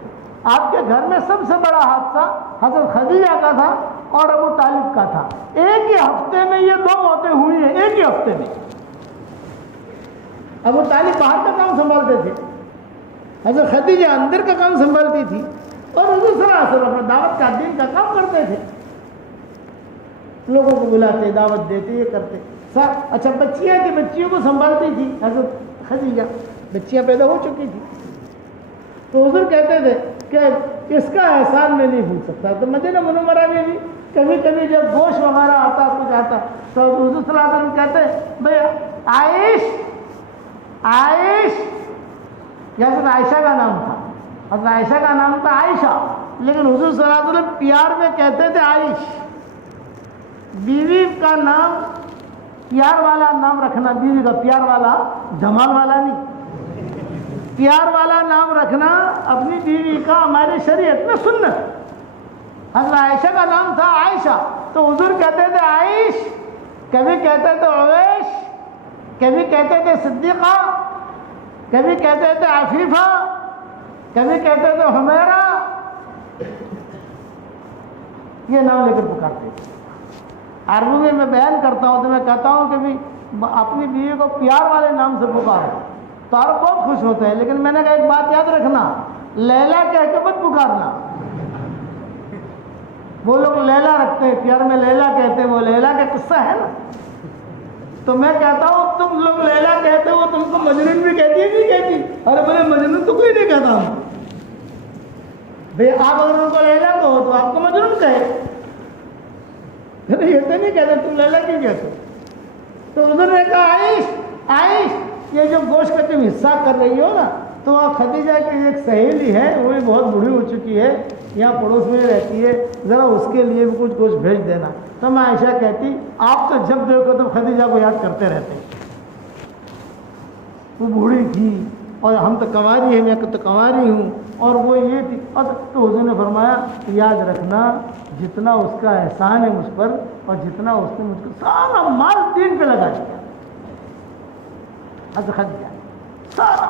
آپ کے گھر میں سب سے بڑا حادثہ حضرت خدیجہ کا تھا اور ابو طالب کا تھا۔ ایک ہی ہفتے میں یہ دو موتیں ہوئی ہیں، ایک ہی ہفتے میں۔ ابو طالب باہر کا کام سنبھالتے تھے، حضرت خدیجہ اندر کا کام سنبھالتی تھی، اور حضور صلی اللہ علیہ وسلم اپنا دعوت کا دین کا کام کرتے تھے، لوگوں کو بلاتے، دعوت دیتے، یہ کرتے۔ اچھا بچیوں کو سنبھالتی تھی حضرت خدیجہ، بچیاں پیدا ہو چکی تھی، تو حضور کہتے تھے کہ اس کا احسان میں نہیں بھول سکتا۔ تو مدینہ منورہ میں بھی کبھی کبھی جب گوشت وغیرہ آتا، کچھ آتا، تو حضور صلی اللہ علیہ وسلم کہتے بھائی عائش، یا حضرت عائشہ کا نام تھا، حضرت عائشہ کا نام تھا عائشہ، لیکن حضور صلی اللہ علیہ وسلم پیار میں کہتے تھے عائش۔ بیوی کا نام پیار والا نام رکھنا، بیوی کا پیار والا، دھمال والا نہیں، پیار والا نام رکھنا اپنی بیوی کا ہماری شریعت میں سنت۔ حضرت عائشہ کا نام تھا عائشہ، تو حضور کہتے تھے عائش، کبھی کہتے تھے عویش، کبھی کہتے تھے صدیقہ، کبھی کہتے تھے عفیفہ، کبھی کہتے تھے حمیرہ، یہ نام لے کر پکارتے تھے۔ عربی میں بیان کرتا ہوں تو میں کہتا ہوں کہ بھی اپنی بیوی کو پیار والے نام سے پکارو تو عرب بہت خوش ہوتے ہیں، لیکن میں نے کہا ایک بات یاد رکھنا، لیلا کہہ کے مت پکارنا۔ وہ لوگ لیلا رکھتے ہیں، پیار میں لیلا کہتے ہیں، وہ لیلا کا قصہ ہے نا، تو میں کہتا ہوں تم لوگ لیلا کہتے ہو، تم کو مجنون بھی کہتی ہے نہیں کہتی؟ ارے بولے مجنون تو کوئی نہیں کہتا ہوں بھئی، آپ اگر ان کو لیلا کہو تو آپ کو مجنون کہے، یہ تو نہیں کہتے تم لیلا کیوں کہتے؟ تو حضور نے کہا عائش، یہ جو گوشت کا تم حصہ کر رہی ہو نا، تو وہاں خدیجہ کی ایک سہیلی ہے، وہ بھی بہت بوڑھی ہو چکی ہے، یہاں پڑوس میں رہتی ہے، ذرا اس کے لیے بھی کچھ گوشت بھیج دینا۔ تو میں عائشہ کہتی آپ تو جب دیکھو تو خدیجہ کو یاد کرتے رہتے، وہ بوڑھی تھی اور ہم تو کنواری ہیں، میں تو کنواری ہوں، اور وہ یہ تھی، اور تو حضور نے فرمایا یاد رکھنا جتنا اس کا احسان ہے مجھ پر اور جتنا اس نے مجھ کو سارا مال دین پہ لگا دیا، حضرت خدیجہ سارا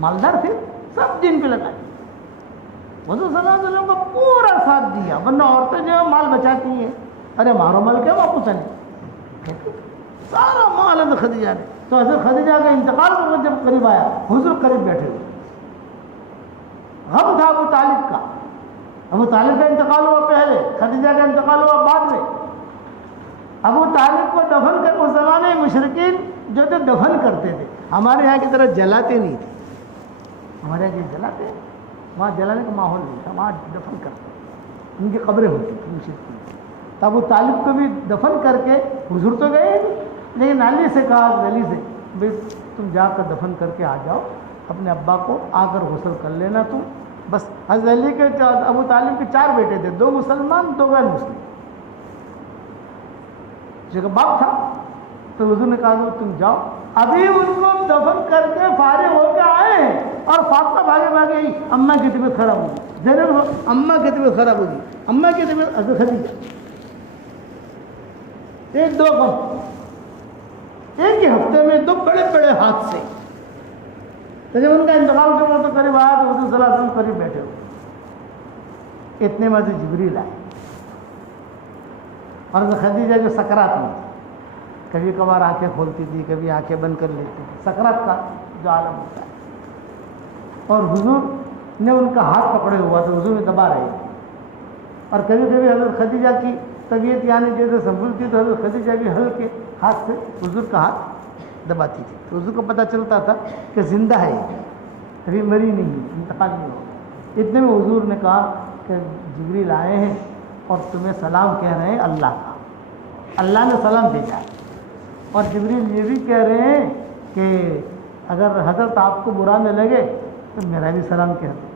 مالدار تھے، سب دین پہ لگا دیا، حضور صلی اللہ علیہ وسلم کو پورا ساتھ دیا، ورنہ عورتیں جو ہے مال بچاتی ہیں، ارے مارو مال کیا واپس آنے سارا مال حضرت خدیجہ نے. تو حضرت خدیجہ کا انتقال کا وقت جب قریب آیا حضور قریب بیٹھے ہوئے. غم تھا ابو طالب کا. ابو طالب کا انتقال ہوا پہلے, خدیجہ کا انتقال ہوا بعد میں. ابو طالب کو دفن کر اس زمانے مشرکین جو تھے دفن کرتے تھے, ہمارے یہاں کی طرح جلاتے نہیں تھے. ہمارے یہاں کی جلاتے, وہاں جلانے کا ماحول نہیں تھا, وہاں دفن کرتے, ان کی قبریں ہوتی تھیں مشرکین. تو ابو طالب کو بھی دفن کر کے حضور تو گئے نہیں, لیکن علی سے کہا, علی سے بھائی تم جا کر دفن کر کے آ جاؤ, اپنے ابا کو آ کر غسل کر لینا تم. بس حضرت علی کے ابو طالب کے 4 بیٹے تھے, 2 مسلمان 2 غیر مسلم. جگہ باپ تھا. تو حضور نے کہا تم جاؤ, ابھی ان کو دفن کر کے فارغ ہو کے آئے ہیں اور فاطمہ بھاگے بھاگے ہی اماں کی طبیعت خراب ہوگی, زینب اماں کی طبیعت خراب ہوگی, اماں کی طبیعت حضرت خدیجہ 1-2 غم, ایک ہی ہفتے میں 2 بڑے بڑے حادثے. تو جب ان کا انتقال کا وقت قریب آیا تو حضور صلی اللہ علیہ وسلم قریب بیٹھے ہوئے. اتنے میں سے جبریل آئے اور خدیجہ جو سکرات میں کبھی کبھار آنکھیں کھولتی تھی, کبھی آنکھیں بند کر لیتی تھی, سکرات کا جو عالم ہوتا ہے. اور حضور نے ان کا ہاتھ پکڑے ہوا تو حضور نے دبا رہے تھے. اور کبھی کبھی حضرت خدیجہ کی طبیعت یعنی جیسے سنبھلتی تو حضرت خدیجہ بھی ہلکے ہاتھ سے حضور کا ہاتھ دباتی تھی. تو حضور کو پتہ چلتا تھا کہ زندہ ہے, ابھی مری نہیں, انتقال نہیں ہو. اتنے میں حضور نے کہا کہ جبریل آئے ہیں اور تمہیں سلام کہہ رہے ہیں اللہ کا, اللہ نے سلام بھیجا ہے. اور جبریل یہ بھی کہہ رہے ہیں کہ اگر حضرت آپ کو برا نہ لگے تو میرا بھی سلام کہہ دو.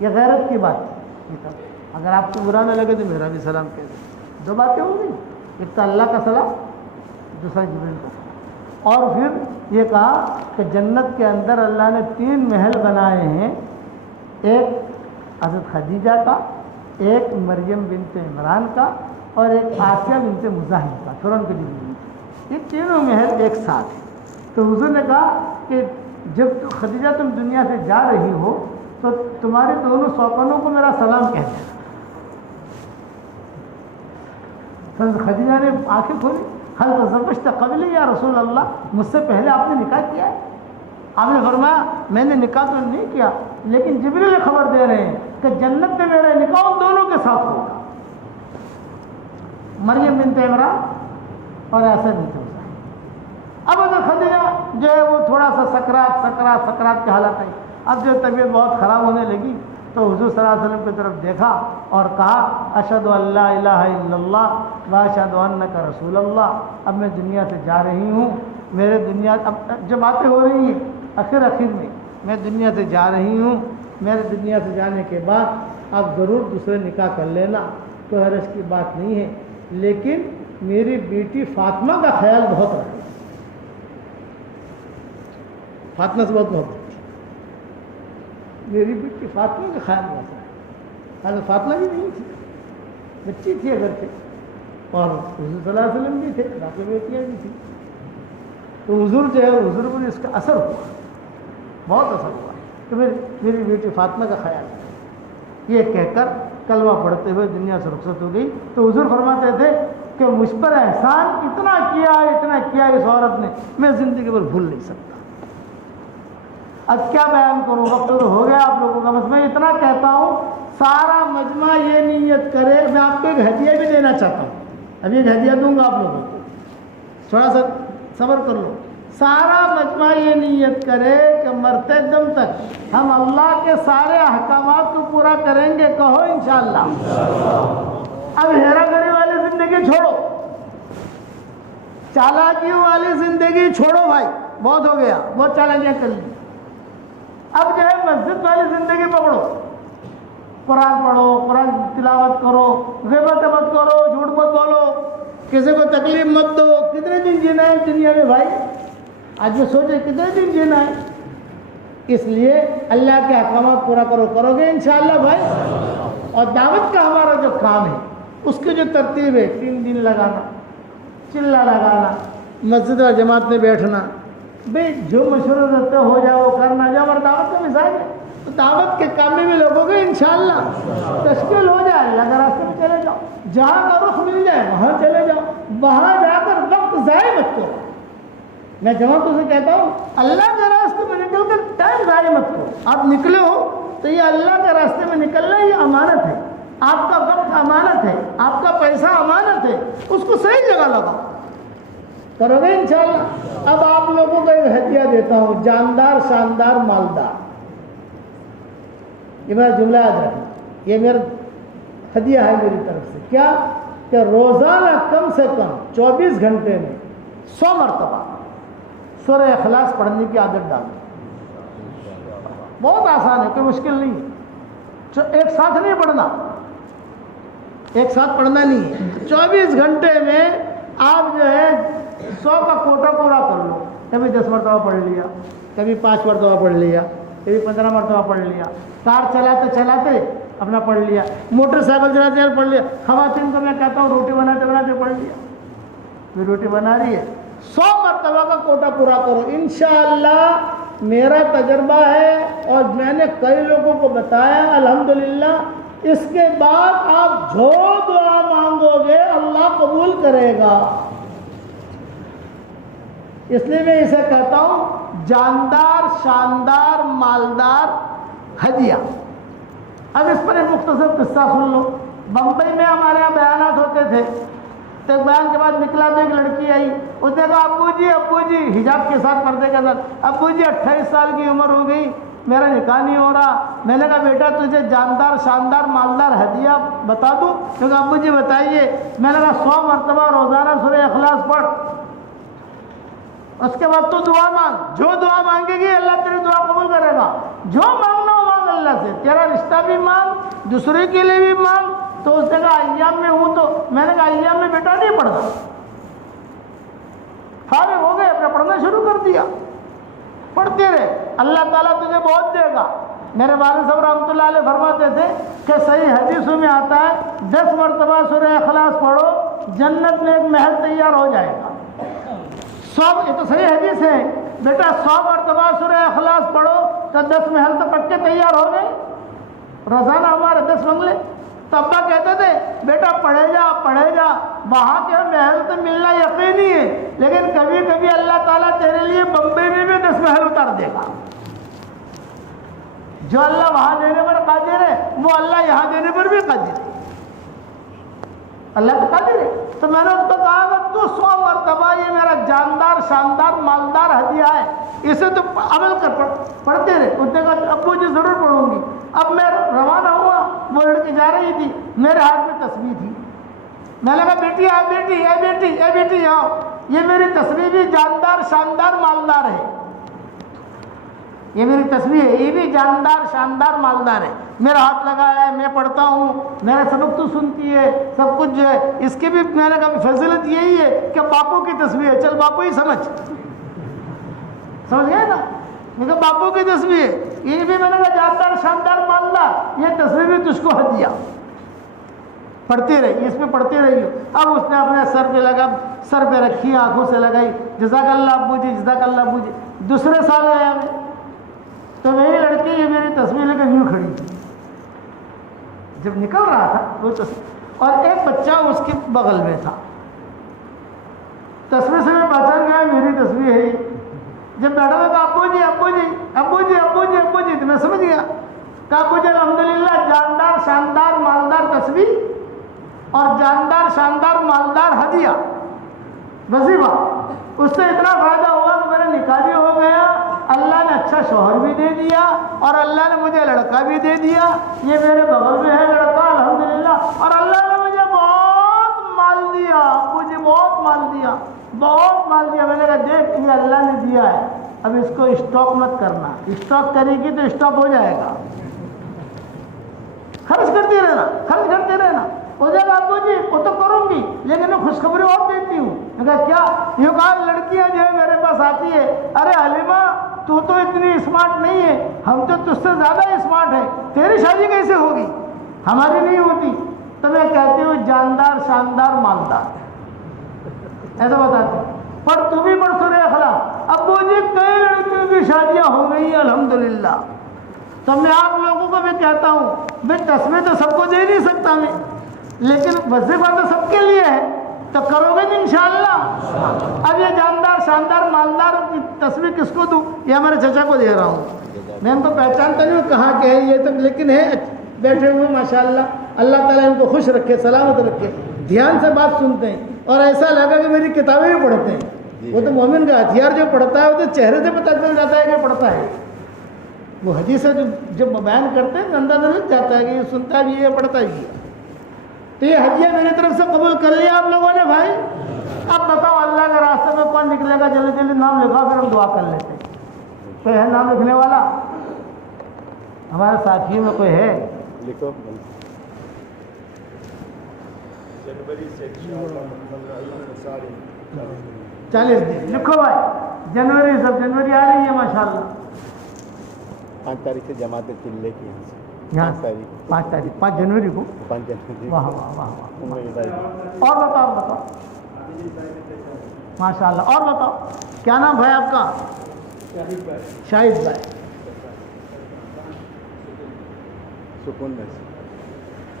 یہ غیرت کی بات ہے, اگر آپ کو برا نہ لگے تو میرا بھی سلام کہہ دو. 2 باتیں ہو گئی, ایک تو اللہ کا سلام, دوسرا جبریل کا سلام. اور پھر یہ کہا کہ جنت کے اندر اللہ نے 3 محل بنائے ہیں, ایک حضرت خدیجہ کا, ایک مریم بنت عمران کا, اور ایک آسیہ بنت مزاحم کا, فرعون کے بیوی. یہ تینوں محل ایک ساتھ ہیں. تو حضور نے کہا کہ جب خدیجہ تم دنیا سے جا رہی ہو تو تمہارے دونوں سوکنوں کو میرا سلام کہہ دینا. خدیجہ نے آنکھیں کھولی, حل تزوجت قبلی یا رسول اللہ, مجھ سے پہلے آپ نے نکاح کیا ہے؟ آپ نے فرمایا میں نے نکاح تو نہیں کیا, لیکن جبریل خبر دے رہے ہیں کہ جنت میں میرا نکاح ان دونوں کے ساتھ ہوگا, مریم بنت عمران اور آسیہ بنت مزاحم. اب حضرت خدیجہ جو ہے وہ تھوڑا سا سکرات کے حالات آئی. اب جو طبیعت بہت خراب ہونے لگی تو حضور صلی اللہ علیہ وسلم کی طرف دیکھا اور کہا اشہد ان لا الہ الا اللہ و اشہد انک رسول اللہ, اب میں دنیا سے جا رہی ہوں, میرے دنیا اب جو باتیں ہو رہی ہیں آخر میں میں دنیا سے جا رہی ہوں, میرے دنیا سے جانے کے بعد آپ ضرور دوسرے نکاح کر لینا, کوئی حرج کی بات نہیں ہے, لیکن میری بیٹی فاطمہ کا خیال بہت رکھے. فاطمہ سے بہت محبت, میری بیٹی فاطمہ کا خیال بہت رکھے. حضرت فاطمہ بھی نہیں تھی, بچی تھی اگرچہ, اور حضور صلی اللہ علیہ وسلم بھی تھے, باقی بیٹیاں بھی تھیں. تو حضور جو ہے حضور پر اس کا اثر ہوا, بہت اثر ہوا کہ میری بیٹی فاطمہ کا خیال رکھے. یہ کہہ کر کلمہ پڑھتے ہوئے دنیا سے رخصت ہو گئی. تو حضور فرماتے تھے کہ مجھ پر احسان اتنا کیا اس عورت نے, میں زندگی بھر بھول نہیں سکتا. اب کیا بیان کروں, وقت تو ہو گیا آپ لوگوں کا, بس میں اتنا کہتا ہوں سارا مجمع یہ نیت کرے. میں آپ کو ایک ہدیہ بھی دینا چاہتا ہوں, ابھی ایک ہدیہ دوں گا آپ لوگوں کو, تھوڑا سا صبر کر لو. سارا مجمع یہ نیت کرے کہ مرتے دم تک ہم اللہ کے سارے احکامات کو پورا کریں گے. کہو انشاءاللہ. اب ہیرا گری والی زندگی چھوڑو, چالاکیوں والی زندگی چھوڑو بھائی, بہت ہو گیا, بہت چالاکیاں کر لی. اب جو ہے مسجد والی زندگی پکڑو, قرآن پڑھو, قرآن تلاوت کرو, غیبت مت کرو, جھوٹ مت بولو, کسی کو تکلیف مت دو. کتنے دن جینا ہے دنیا میں بھائی, آج میں سوچے کتنے دن جینا ہے. اس لیے اللہ کے احکامات پورا کرو گے انشاءاللہ بھائی. اور دعوت کا ہمارا جو کام ہے اس کی جو ترتیب ہے, 3 دن لگانا, چلا لگانا, مسجد اور جماعت میں بیٹھنا, بھائی جو مشورہ دیتے ہو جائے وہ کرنا, جو ہمارا دعوت کا مثال ہے. تو دعوت کے کام میں بھی لوگوں کو انشاءاللہ تشکیل ہو جائے، اللہ کے راستے میں چلے جاؤ، جہاں کا رخ مل جائے وہاں چلے جاؤ، وہاں جا کر وقت ضائع مت کرو۔ میں جوانوں سے کہتا ہوں اللہ کے راستے میں نکل کر ٹائم ضائع مت کرو۔ آپ نکلے ہو تو یہ اللہ کے راستے میں نکلنا یہ امانت ہے، آپ کا وقت امانت ہے، آپ کا پیسہ امانت ہے، اس کو صحیح جگہ لگاؤ، کرو گے انشاءاللہ۔ اب آپ لوگوں کو ایک ہدیہ دیتا ہوں، جاندار شاندار مالدار، یہ میرا جملہ یاد رکھنا، یہ میرا ہدیہ ہے میری طرف سے۔ کیا کہ روزانہ کم سے کم 24 گھنٹے میں 100 مرتبہ سورہ اخلاص پڑھنے کی عادت ڈالو۔ بہت آسان ہے، کوئی مشکل نہیں ہے، ایک ساتھ نہیں پڑھنا، ایک ساتھ پڑھنا نہیں ہے، 24 گھنٹے میں آپ جو ہے 100 کا کوٹا پورا کر لو۔ کبھی 10 مرتبہ پڑھ لیا، کبھی 5 مرتبہ پڑھ لیا، کبھی 15 مرتبہ پڑھ لیا، کار چلاتے چلاتے اپنا پڑھ لیا، موٹر سائیکل چلاتے پڑھ لیا، خواتین کو میں کہتا ہوں روٹی بناتے بناتے پڑھ لیا، پھر روٹی بنا رہی ہے، 100 مرتبہ کا کوٹا پورا کرو انشاءاللہ۔ میرا تجربہ ہے اور میں نے کئی لوگوں کو بتایا، الحمدللہ اس کے بعد آپ جو دعا مانگو گے اللہ قبول کرے گا۔ اس لیے میں اسے کہتا ہوں جاندار شاندار مالدار ہدیہ۔ اب اس پر ایک مختصر قصہ سن لو۔ بمبئی میں ہمارے یہاں بیانات ہوتے تھے، تو ایک بیان کے بعد نکلا تو ایک لڑکی آئی، اس نے کہا ابو جی حجاب کے ساتھ پردے کے ساتھ، ابو جی 28 سال کی عمر ہو گئی، میرا نکاح نہیں ہو رہا۔ میں نے کہا بیٹا تجھے جاندار شاندار مالدار ہدیہ بتا دوں؟ کیونکہ ابو جی بتائیے۔ میں نے کہا 100 مرتبہ روزانہ سورہ اخلاص پڑھ، اس کے بعد تو دعا مانگ، جو دعا مانگے گی اللہ تیری دعا قبول کرے گا، جو مانگنا ہو مانگ اللہ سے، تیرا رشتہ بھی مانگ، دوسرے کے لیے بھی مانگ۔ تو اس نے کہا ایام میں ہوں، تو میں نے کہا ایام میں بیٹا نہیں پڑھتا، فارغ ہو گئے، اپنا پڑھنا شروع کر دیا، پڑھتے رہے، اللہ تعالیٰ تجھے بہت دے گا۔ میرے والد صاحب رحمۃ اللہ علیہ فرماتے تھے کہ صحیح حدیثوں میں آتا ہے 10 مرتبہ سورہ اخلاص پڑھو جنت میں ایک محل تیار ہو جائے گا۔ 100، یہ تو صحیح حدیث ہے بیٹا، 100 مرتبہ سورہ اخلاص پڑھو تو 10 محل تو پکے تیار ہو گئے، روزانہ ہمارے 10 بنگلے۔ تو ابا کہتے تھے بیٹا پڑھے جا، وہاں کے محل تو ملنا یقینی ہے، لیکن کبھی کبھی اللہ تعالیٰ تیرے لیے بمبئی میں بھی 10 محل اتار دے گا۔ جو اللہ وہاں دینے پر قادر ہے وہ اللہ یہاں دینے پر بھی قادر ہے، اللہ تو قادر ہے۔ تو میں نے اس کو کہا کہ تو 100 مرتبہ یہ میرا جاندار شاندار مالدار ہدیہ ہے، اسے تو عمل کر، پڑھتے رہے۔ اس نے کہا ابو جی ضرور پڑھوں گی۔ اب میں روانہ ہوا، وہ لڑکی جا رہی تھی، میرے ہاتھ میں تسبیح تھی، میں نے کہا بیٹی اے بیٹی آؤ، یہ میری تسبیح بھی جاندار شاندار مالدار ہے، یہ میری تسبیح ہے، یہ بھی جاندار شاندار مالدار ہے، میرا ہاتھ لگا ہے، میں پڑھتا ہوں، میرا سبق تو سنتی ہے، سب کچھ جو ہے اس کی بھی میں نے کہا فضیلت یہی ہے کہ باپو کی تسبیح ہے، چل باپو ہی سمجھ گئے نا، میں کہا باپو کی تسبیح ہے، یہ بھی میں نے کہا جاندار شاندار مالدار، یہ تسبیح بھی تجھ کو ہدیہ، پڑھتے رہی، اس میں پڑھتے رہی ہو۔ اب اس نے اپنے سر پہ رکھی، آنکھوں سے لگائی، جزاک اللہ ابو جی، جزاک اللہ ابو جی۔ دوسرے سال آیا میں تو میری لڑکی یہ میری تصویر لے کر یوں کھڑی تھی، جب نکل رہا تھا وہ تصویر، اور ایک بچہ اس کے بغل میں تھا، تصویر سے میں پہچان گیا میری تصویر ہے۔ جب بیٹھا تھا ابو جی ابو جی ابو جی ابو جی ابو جی، تو میں سمجھ گیا کہ ابو جی الحمدللہ جاندار شاندار مالدار تصویر اور جاندار شاندار مالدار ہدیہ وظیفہ، اس سے اتنا فائدہ ہوا کہ میرا نکاح بھی ہو گیا، اللہ نے اچھا شوہر بھی دے دیا، اور اللہ نے مجھے لڑکا بھی دے دیا، یہ میرے بغل میں ہے لڑکا الحمدللہ، اور اللہ نے مجھے بہت مال دیا، مجھے بہت مال دیا، بہت مال دیا۔ میں نے کہا دیکھ یہ اللہ نے دیا ہے، اب اس کو اسٹاک مت کرنا، اسٹاک کرے گی تو اسٹاک ہو جائے گا، خرچ کرتے رہنا، خرچ کرتے رہنا۔ ہو جائے گا ابو جی وہ تو کروں گی، لیکن میں خوشخبری اور دیتی ہوں۔ میں کہا کیا؟ یہ کہا لڑکیاں جو ہے میرے پاس آتی ہے، ارے حلیمہ تو اتنی اسمارٹ نہیں ہے، ہم تو تجھ سے زیادہ اسمارٹ ہیں، تیری شادی کیسے ہوگی، ہماری نہیں ہوتی۔ تو میں کہتی ہوں جاندار شاندار مالدار، ایسا بتاتی ہوں، پڑھ تو بھی پڑھ سورہ اخلاص۔ ابو جی کئی لڑکیوں کی شادیاں ہو گئی الحمدللہ، تو میں آپ لوگوں کو بھی کہتا ہوں بھائی تسبیح تو سب کو دے نہیں سکتا میں، لیکن وظیفہ تو سب کے لیے ہے، تو کرو گے انشاءاللہ۔ اب یہ جاندار شاندار مالدار تسبیح کس کو دوں؟ یہ ہمارے چچا کو دے رہا ہوں، میں ان کو پہچانتا نہیں ہوں کہاں کے ہیں یہ تو، لیکن ہے بیٹھے ہوئے ماشاءاللہ، اللہ تعالیٰ ان کو خوش رکھے، سلامت رکھے، دھیان سے بات سنتے ہیں، اور ایسا لگا کہ میری کتابیں بھی پڑھتے ہیں۔ وہ تو مومن کا ہتھیار جو پڑھتا ہے وہ تو چہرے سے پتہ چل جاتا ہے کہ پڑھتا ہے، وہ حدیث جب بیان کرتے ہیں اندازہ لگ جاتا ہے کہ یہ سنتا بھی ہے پڑھتا بھی ہے۔ تو یہ ہدیہ میری طرف سے قبول کر لیا آپ لوگوں نے بھائی۔ اب بتاؤ اللہ کے راستے میں کون نکلے گا؟ جلدی جلدی نام لکھا، پھر ہم دعا کر لیتے ہیں۔ کوئی ہے نام لکھنے والا؟ ہمارے ساتھی میں کوئی ہے؟ لکھو۔ 40 دن لکھو بھائی، جنوری سب جنوری آ رہی ہے ماشاءاللہ۔ 5 تاریخ سے جماعت چلے کی یہاں 5 تاریخ 5 جنوری کو۔ 5 جنوری۔ واہ واہ واہ۔ اور بتاؤ ماشاءاللہ، اور بتاؤ کیا نام بھائی آپ کا؟ شاہد بھائی۔ سکون میں۔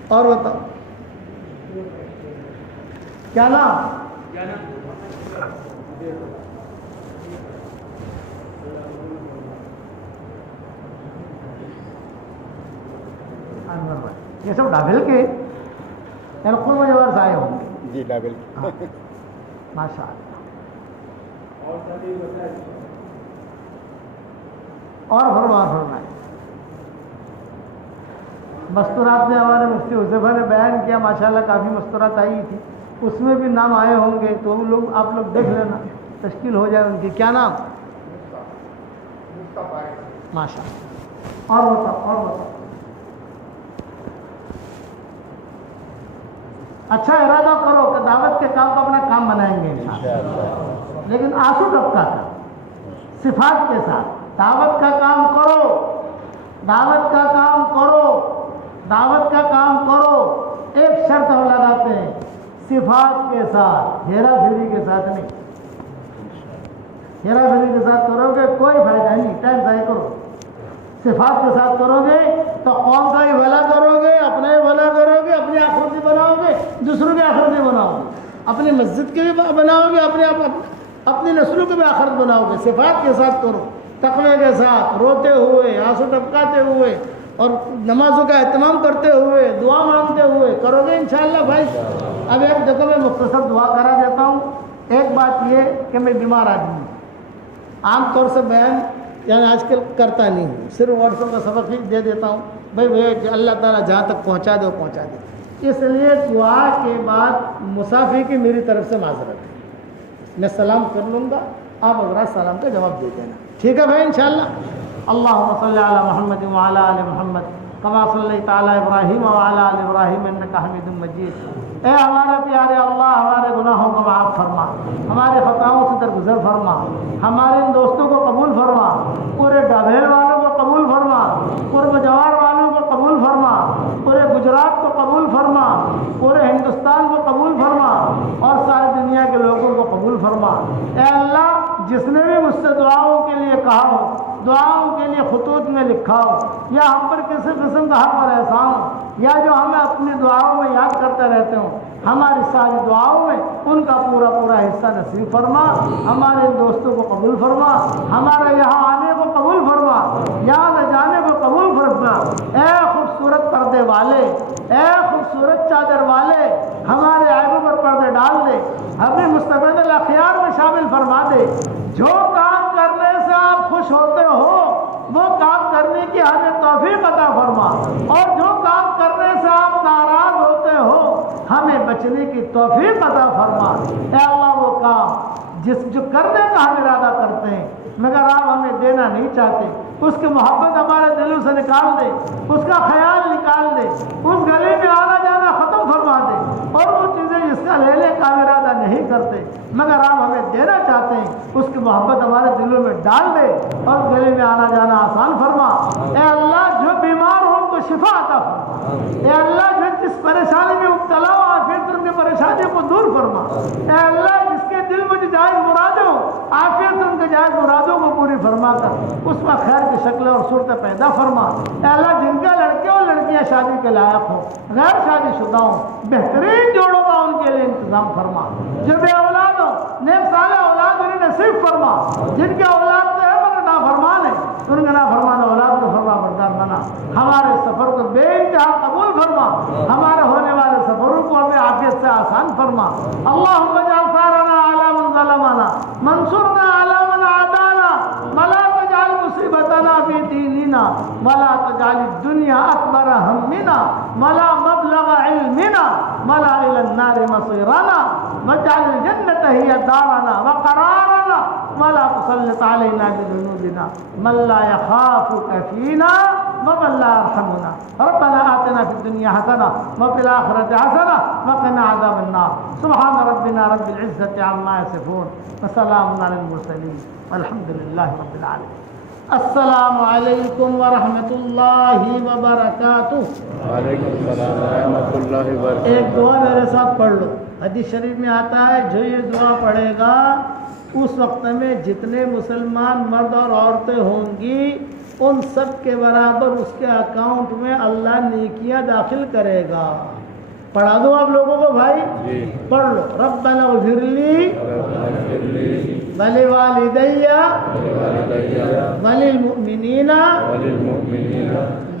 اور بتاؤ کیا نام؟ انور بھائی۔ یہ سب ڈابل کے خود مجھے سے آئے ہوں گے؟ جی ڈابل۔ ماشاء اللہ۔ اور فرمائے مستورات میں ہمارے مفتی حذیفہ نے بیان کیا، ماشاءاللہ کافی مستورات آئی تھی، اس میں بھی نام آئے ہوں گے، تو وہ لوگ آپ لوگ دیکھ لینا، تشکیل ہو جائے ان کی۔ کیا نام؟ ماشاء اللہ۔ اور بتاؤ اچھا ارادہ کرو کہ دعوت کے کام کو اپنا کام بنائیں گے انشاءاللہ، لیکن آنسو ٹپکا کر، صفات کے ساتھ دعوت کا کام کرو، دعوت کا کام کرو، دعوت کا کام کرو۔ ایک شرط ہم لگاتے ہیں، صفات کے ساتھ، ہیرا پھیری کے ساتھ نہیں۔ ہیرا پھیری کے ساتھ کرو گے کوئی فائدہ نہیں، ٹائم ضائع کرو۔ صفات کے ساتھ کرو گے تو قوم کا ہی بھلا کرو گے، اپنا ہی بھلا کرو گے، اپنی آخرت بھی بناؤ گے، دوسروں کی آخرت بھی بناؤ گے، اپنی مسجد کی بھی بناؤ گے، اپنی نسلوں کی بھی آخرت بناؤ گے۔ صفات کے ساتھ کرو، تقوی کے ساتھ، روتے ہوئے، آنسو ٹپکاتے ہوئے، اور نمازوں کا اہتمام کرتے ہوئے، دعا مانگتے ہوئے کرو گے انشاءاللہ بھائی۔ اب ایک دیکھو میں مختصر دعا کرا دیتا ہوں۔ ایک بات یہ کہ میں بیمار آدمی ہوں، عام طور سے بیان یعنی آج کل کرتا نہیں ہوں، صرف واٹسپ کا سبق ہی دے دیتا ہوں بھائی اللہ تعالیٰ جہاں تک پہنچا دے وہ پہنچا دے۔ اس لیے دعا کے بعد مسافر کی میری طرف سے معذرت ہے، میں سلام کر لوں گا، آپ حضرات سلام کا جواب دے دینا، ٹھیک ہے بھائی انشاءاللہ۔ اللہم صلی علی محمد وعلی آل محمد کما صلیت علی ابراہیم وعلی آل ابراہیم انک حمید مجید۔ اے ہمارے پیارے اللہ، ہمارے گناہوں کو معاف فرما، ہمارے خطاؤں سے درگزر فرما، ہمارے ان دوستوں کو قبول فرما، پورے ڈابھیل والوں کو قبول فرما، پورے جوار والوں کو قبول فرما، پورے گجرات کو قبول فرما، پورے ہندوستان کو قبول فرما، اور ساری دنیا کے لوگوں کو قبول فرما۔ اے اللہ، جس نے بھی مجھ سے دعاؤں کے لیے کہا ہو، دعاؤں کے لیے خطوط میں لکھا ہو، یا ہم پر کسی قسم کا حق اور احسان ہو، یا جو ہمیں اپنی دعاؤں میں یاد کرتے رہتے ہوں، ہماری ساری دعاؤں میں ان کا پورا پورا حصہ نصیب فرما، ہمارے دوستوں کو قبول فرما، ہمارے یہاں آنے کو قبول فرما، یہاں جانے کو قبول فرما۔ اے خوبصورت پردے والے، اے خوبصورت چادر والے، ہمارے عیبوں پر پردے ڈال دے، ہمیں مستفید الاخیار میں شامل فرما دے۔ جو کام کرنے سے آپ خوش ہوتے ہو وہ کام کرنے کی ہمیں توفیق عطا فرما، اور جو کام کرنے سے آپ ناراض ہوتے ہو ہمیں بچنے کی توفیق عطا فرما۔ اے اللہ، وہ کام جو کرنے کا ہم ارادہ کرتے ہیں مگر آپ ہمیں دینا نہیں چاہتے، اس کی محبت ہمارے دلوں سے نکال دے، اس کا خیال نکال دے، اس گلی میں آنا جانا ختم فرما دے، اور وہ چیزیں جس کا لینے کا ارادہ نہیں کرتے مگر آپ ہمیں دینا چاہتے ہیں اس کی محبت ہمارے دلوں میں ڈال دے، اور اس گلی میں آنا جانا آسان فرما۔ اے اللہ، جو بیمار ہو ان کو شفا عطا فرما۔ اے اللہ، جو جس پریشانی میں مبتلا ہو عافیت ان کی پریشانی کو دور فرما۔ اے اللہ، جس کے دل میں جو جائز مرادیں ہو عافیت ان کے جائز مرادوں کو پوری فرما کر اس میں خیر کی شکلیں اور صورتیں پیدا فرما۔ اے اللہ جن کے لڑکے اور لڑکیاں شادی کے لائق ہوں، غیر شادی شدہ ہوں، بہترین جوڑوں کا ان کے لیے انتظام فرما۔ جو بے اولاد ہوں نیک صالح اولاد انہیں نصیب فرما۔ جن کے اولاد تو ہے مگر نافرمان ہے، ان کے نافرمان اولاد کو فرما بردار بنا۔ ہمارے سفر کو بے انتہا قبول فرما، ہمارے ہونے والے سفروں کو ہمیں عافیت سے آسان فرما۔ اللہم اجعل ثارنا علی من ظلمنا منصورنا علی من عادانا ولا تجعل مصیبتنا فی دیننا ولا تجعل الدنیا اکبر ہمنا ولا مبلغ علمنا ولا الی النار مصیرنا واجعل الجنة هي دارنا وقرارنا ولا تسلط علينا بذنوبنا من لا يخافك فينا ومن لا يرحمنا ربنا آتنا في الدنيا حسنة وفي الآخرة حسنة وقنا عذاب النار سبحان ربنا رب العزة عما يصفون وسلام على المرسلين والحمد لله رب العالمين۔ السلام علیکم ورحمۃ اللہ وبرکاتہ۔ وعلیکم السلام ورحمۃ اللہ وبرکاتہ۔ ایک دعا میرے ساتھ پڑھ لو، حدیث شریف میں آتا ہے جو یہ دعا پڑھے گا اس وقت میں جتنے مسلمان مرد اور عورتیں ہوں گی ان سب کے برابر اس کے اکاؤنٹ میں اللہ نیکیاں داخل کرے گا۔ پڑھا دو آپ لوگوں کو بھائی، پڑھ لو۔ ربنا اغفر لی ولوالدی وللمؤمنین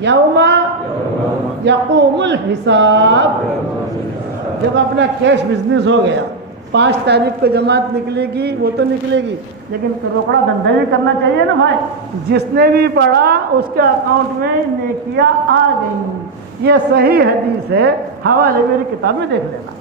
یوم یقوم الحساب۔ جب اپنا کیش بزنس ہو گیا 5 تاریخ کو جماعت نکلے گی وہ تو نکلے گی، لیکن روکڑا دھندا بھی کرنا چاہیے نا بھائی۔ جس نے بھی پڑھا اس کے اکاؤنٹ میں نیکیاں آ گئیں۔ یہ صحیح حدیث ہے، حوالے میری کتاب میں دیکھ لینا۔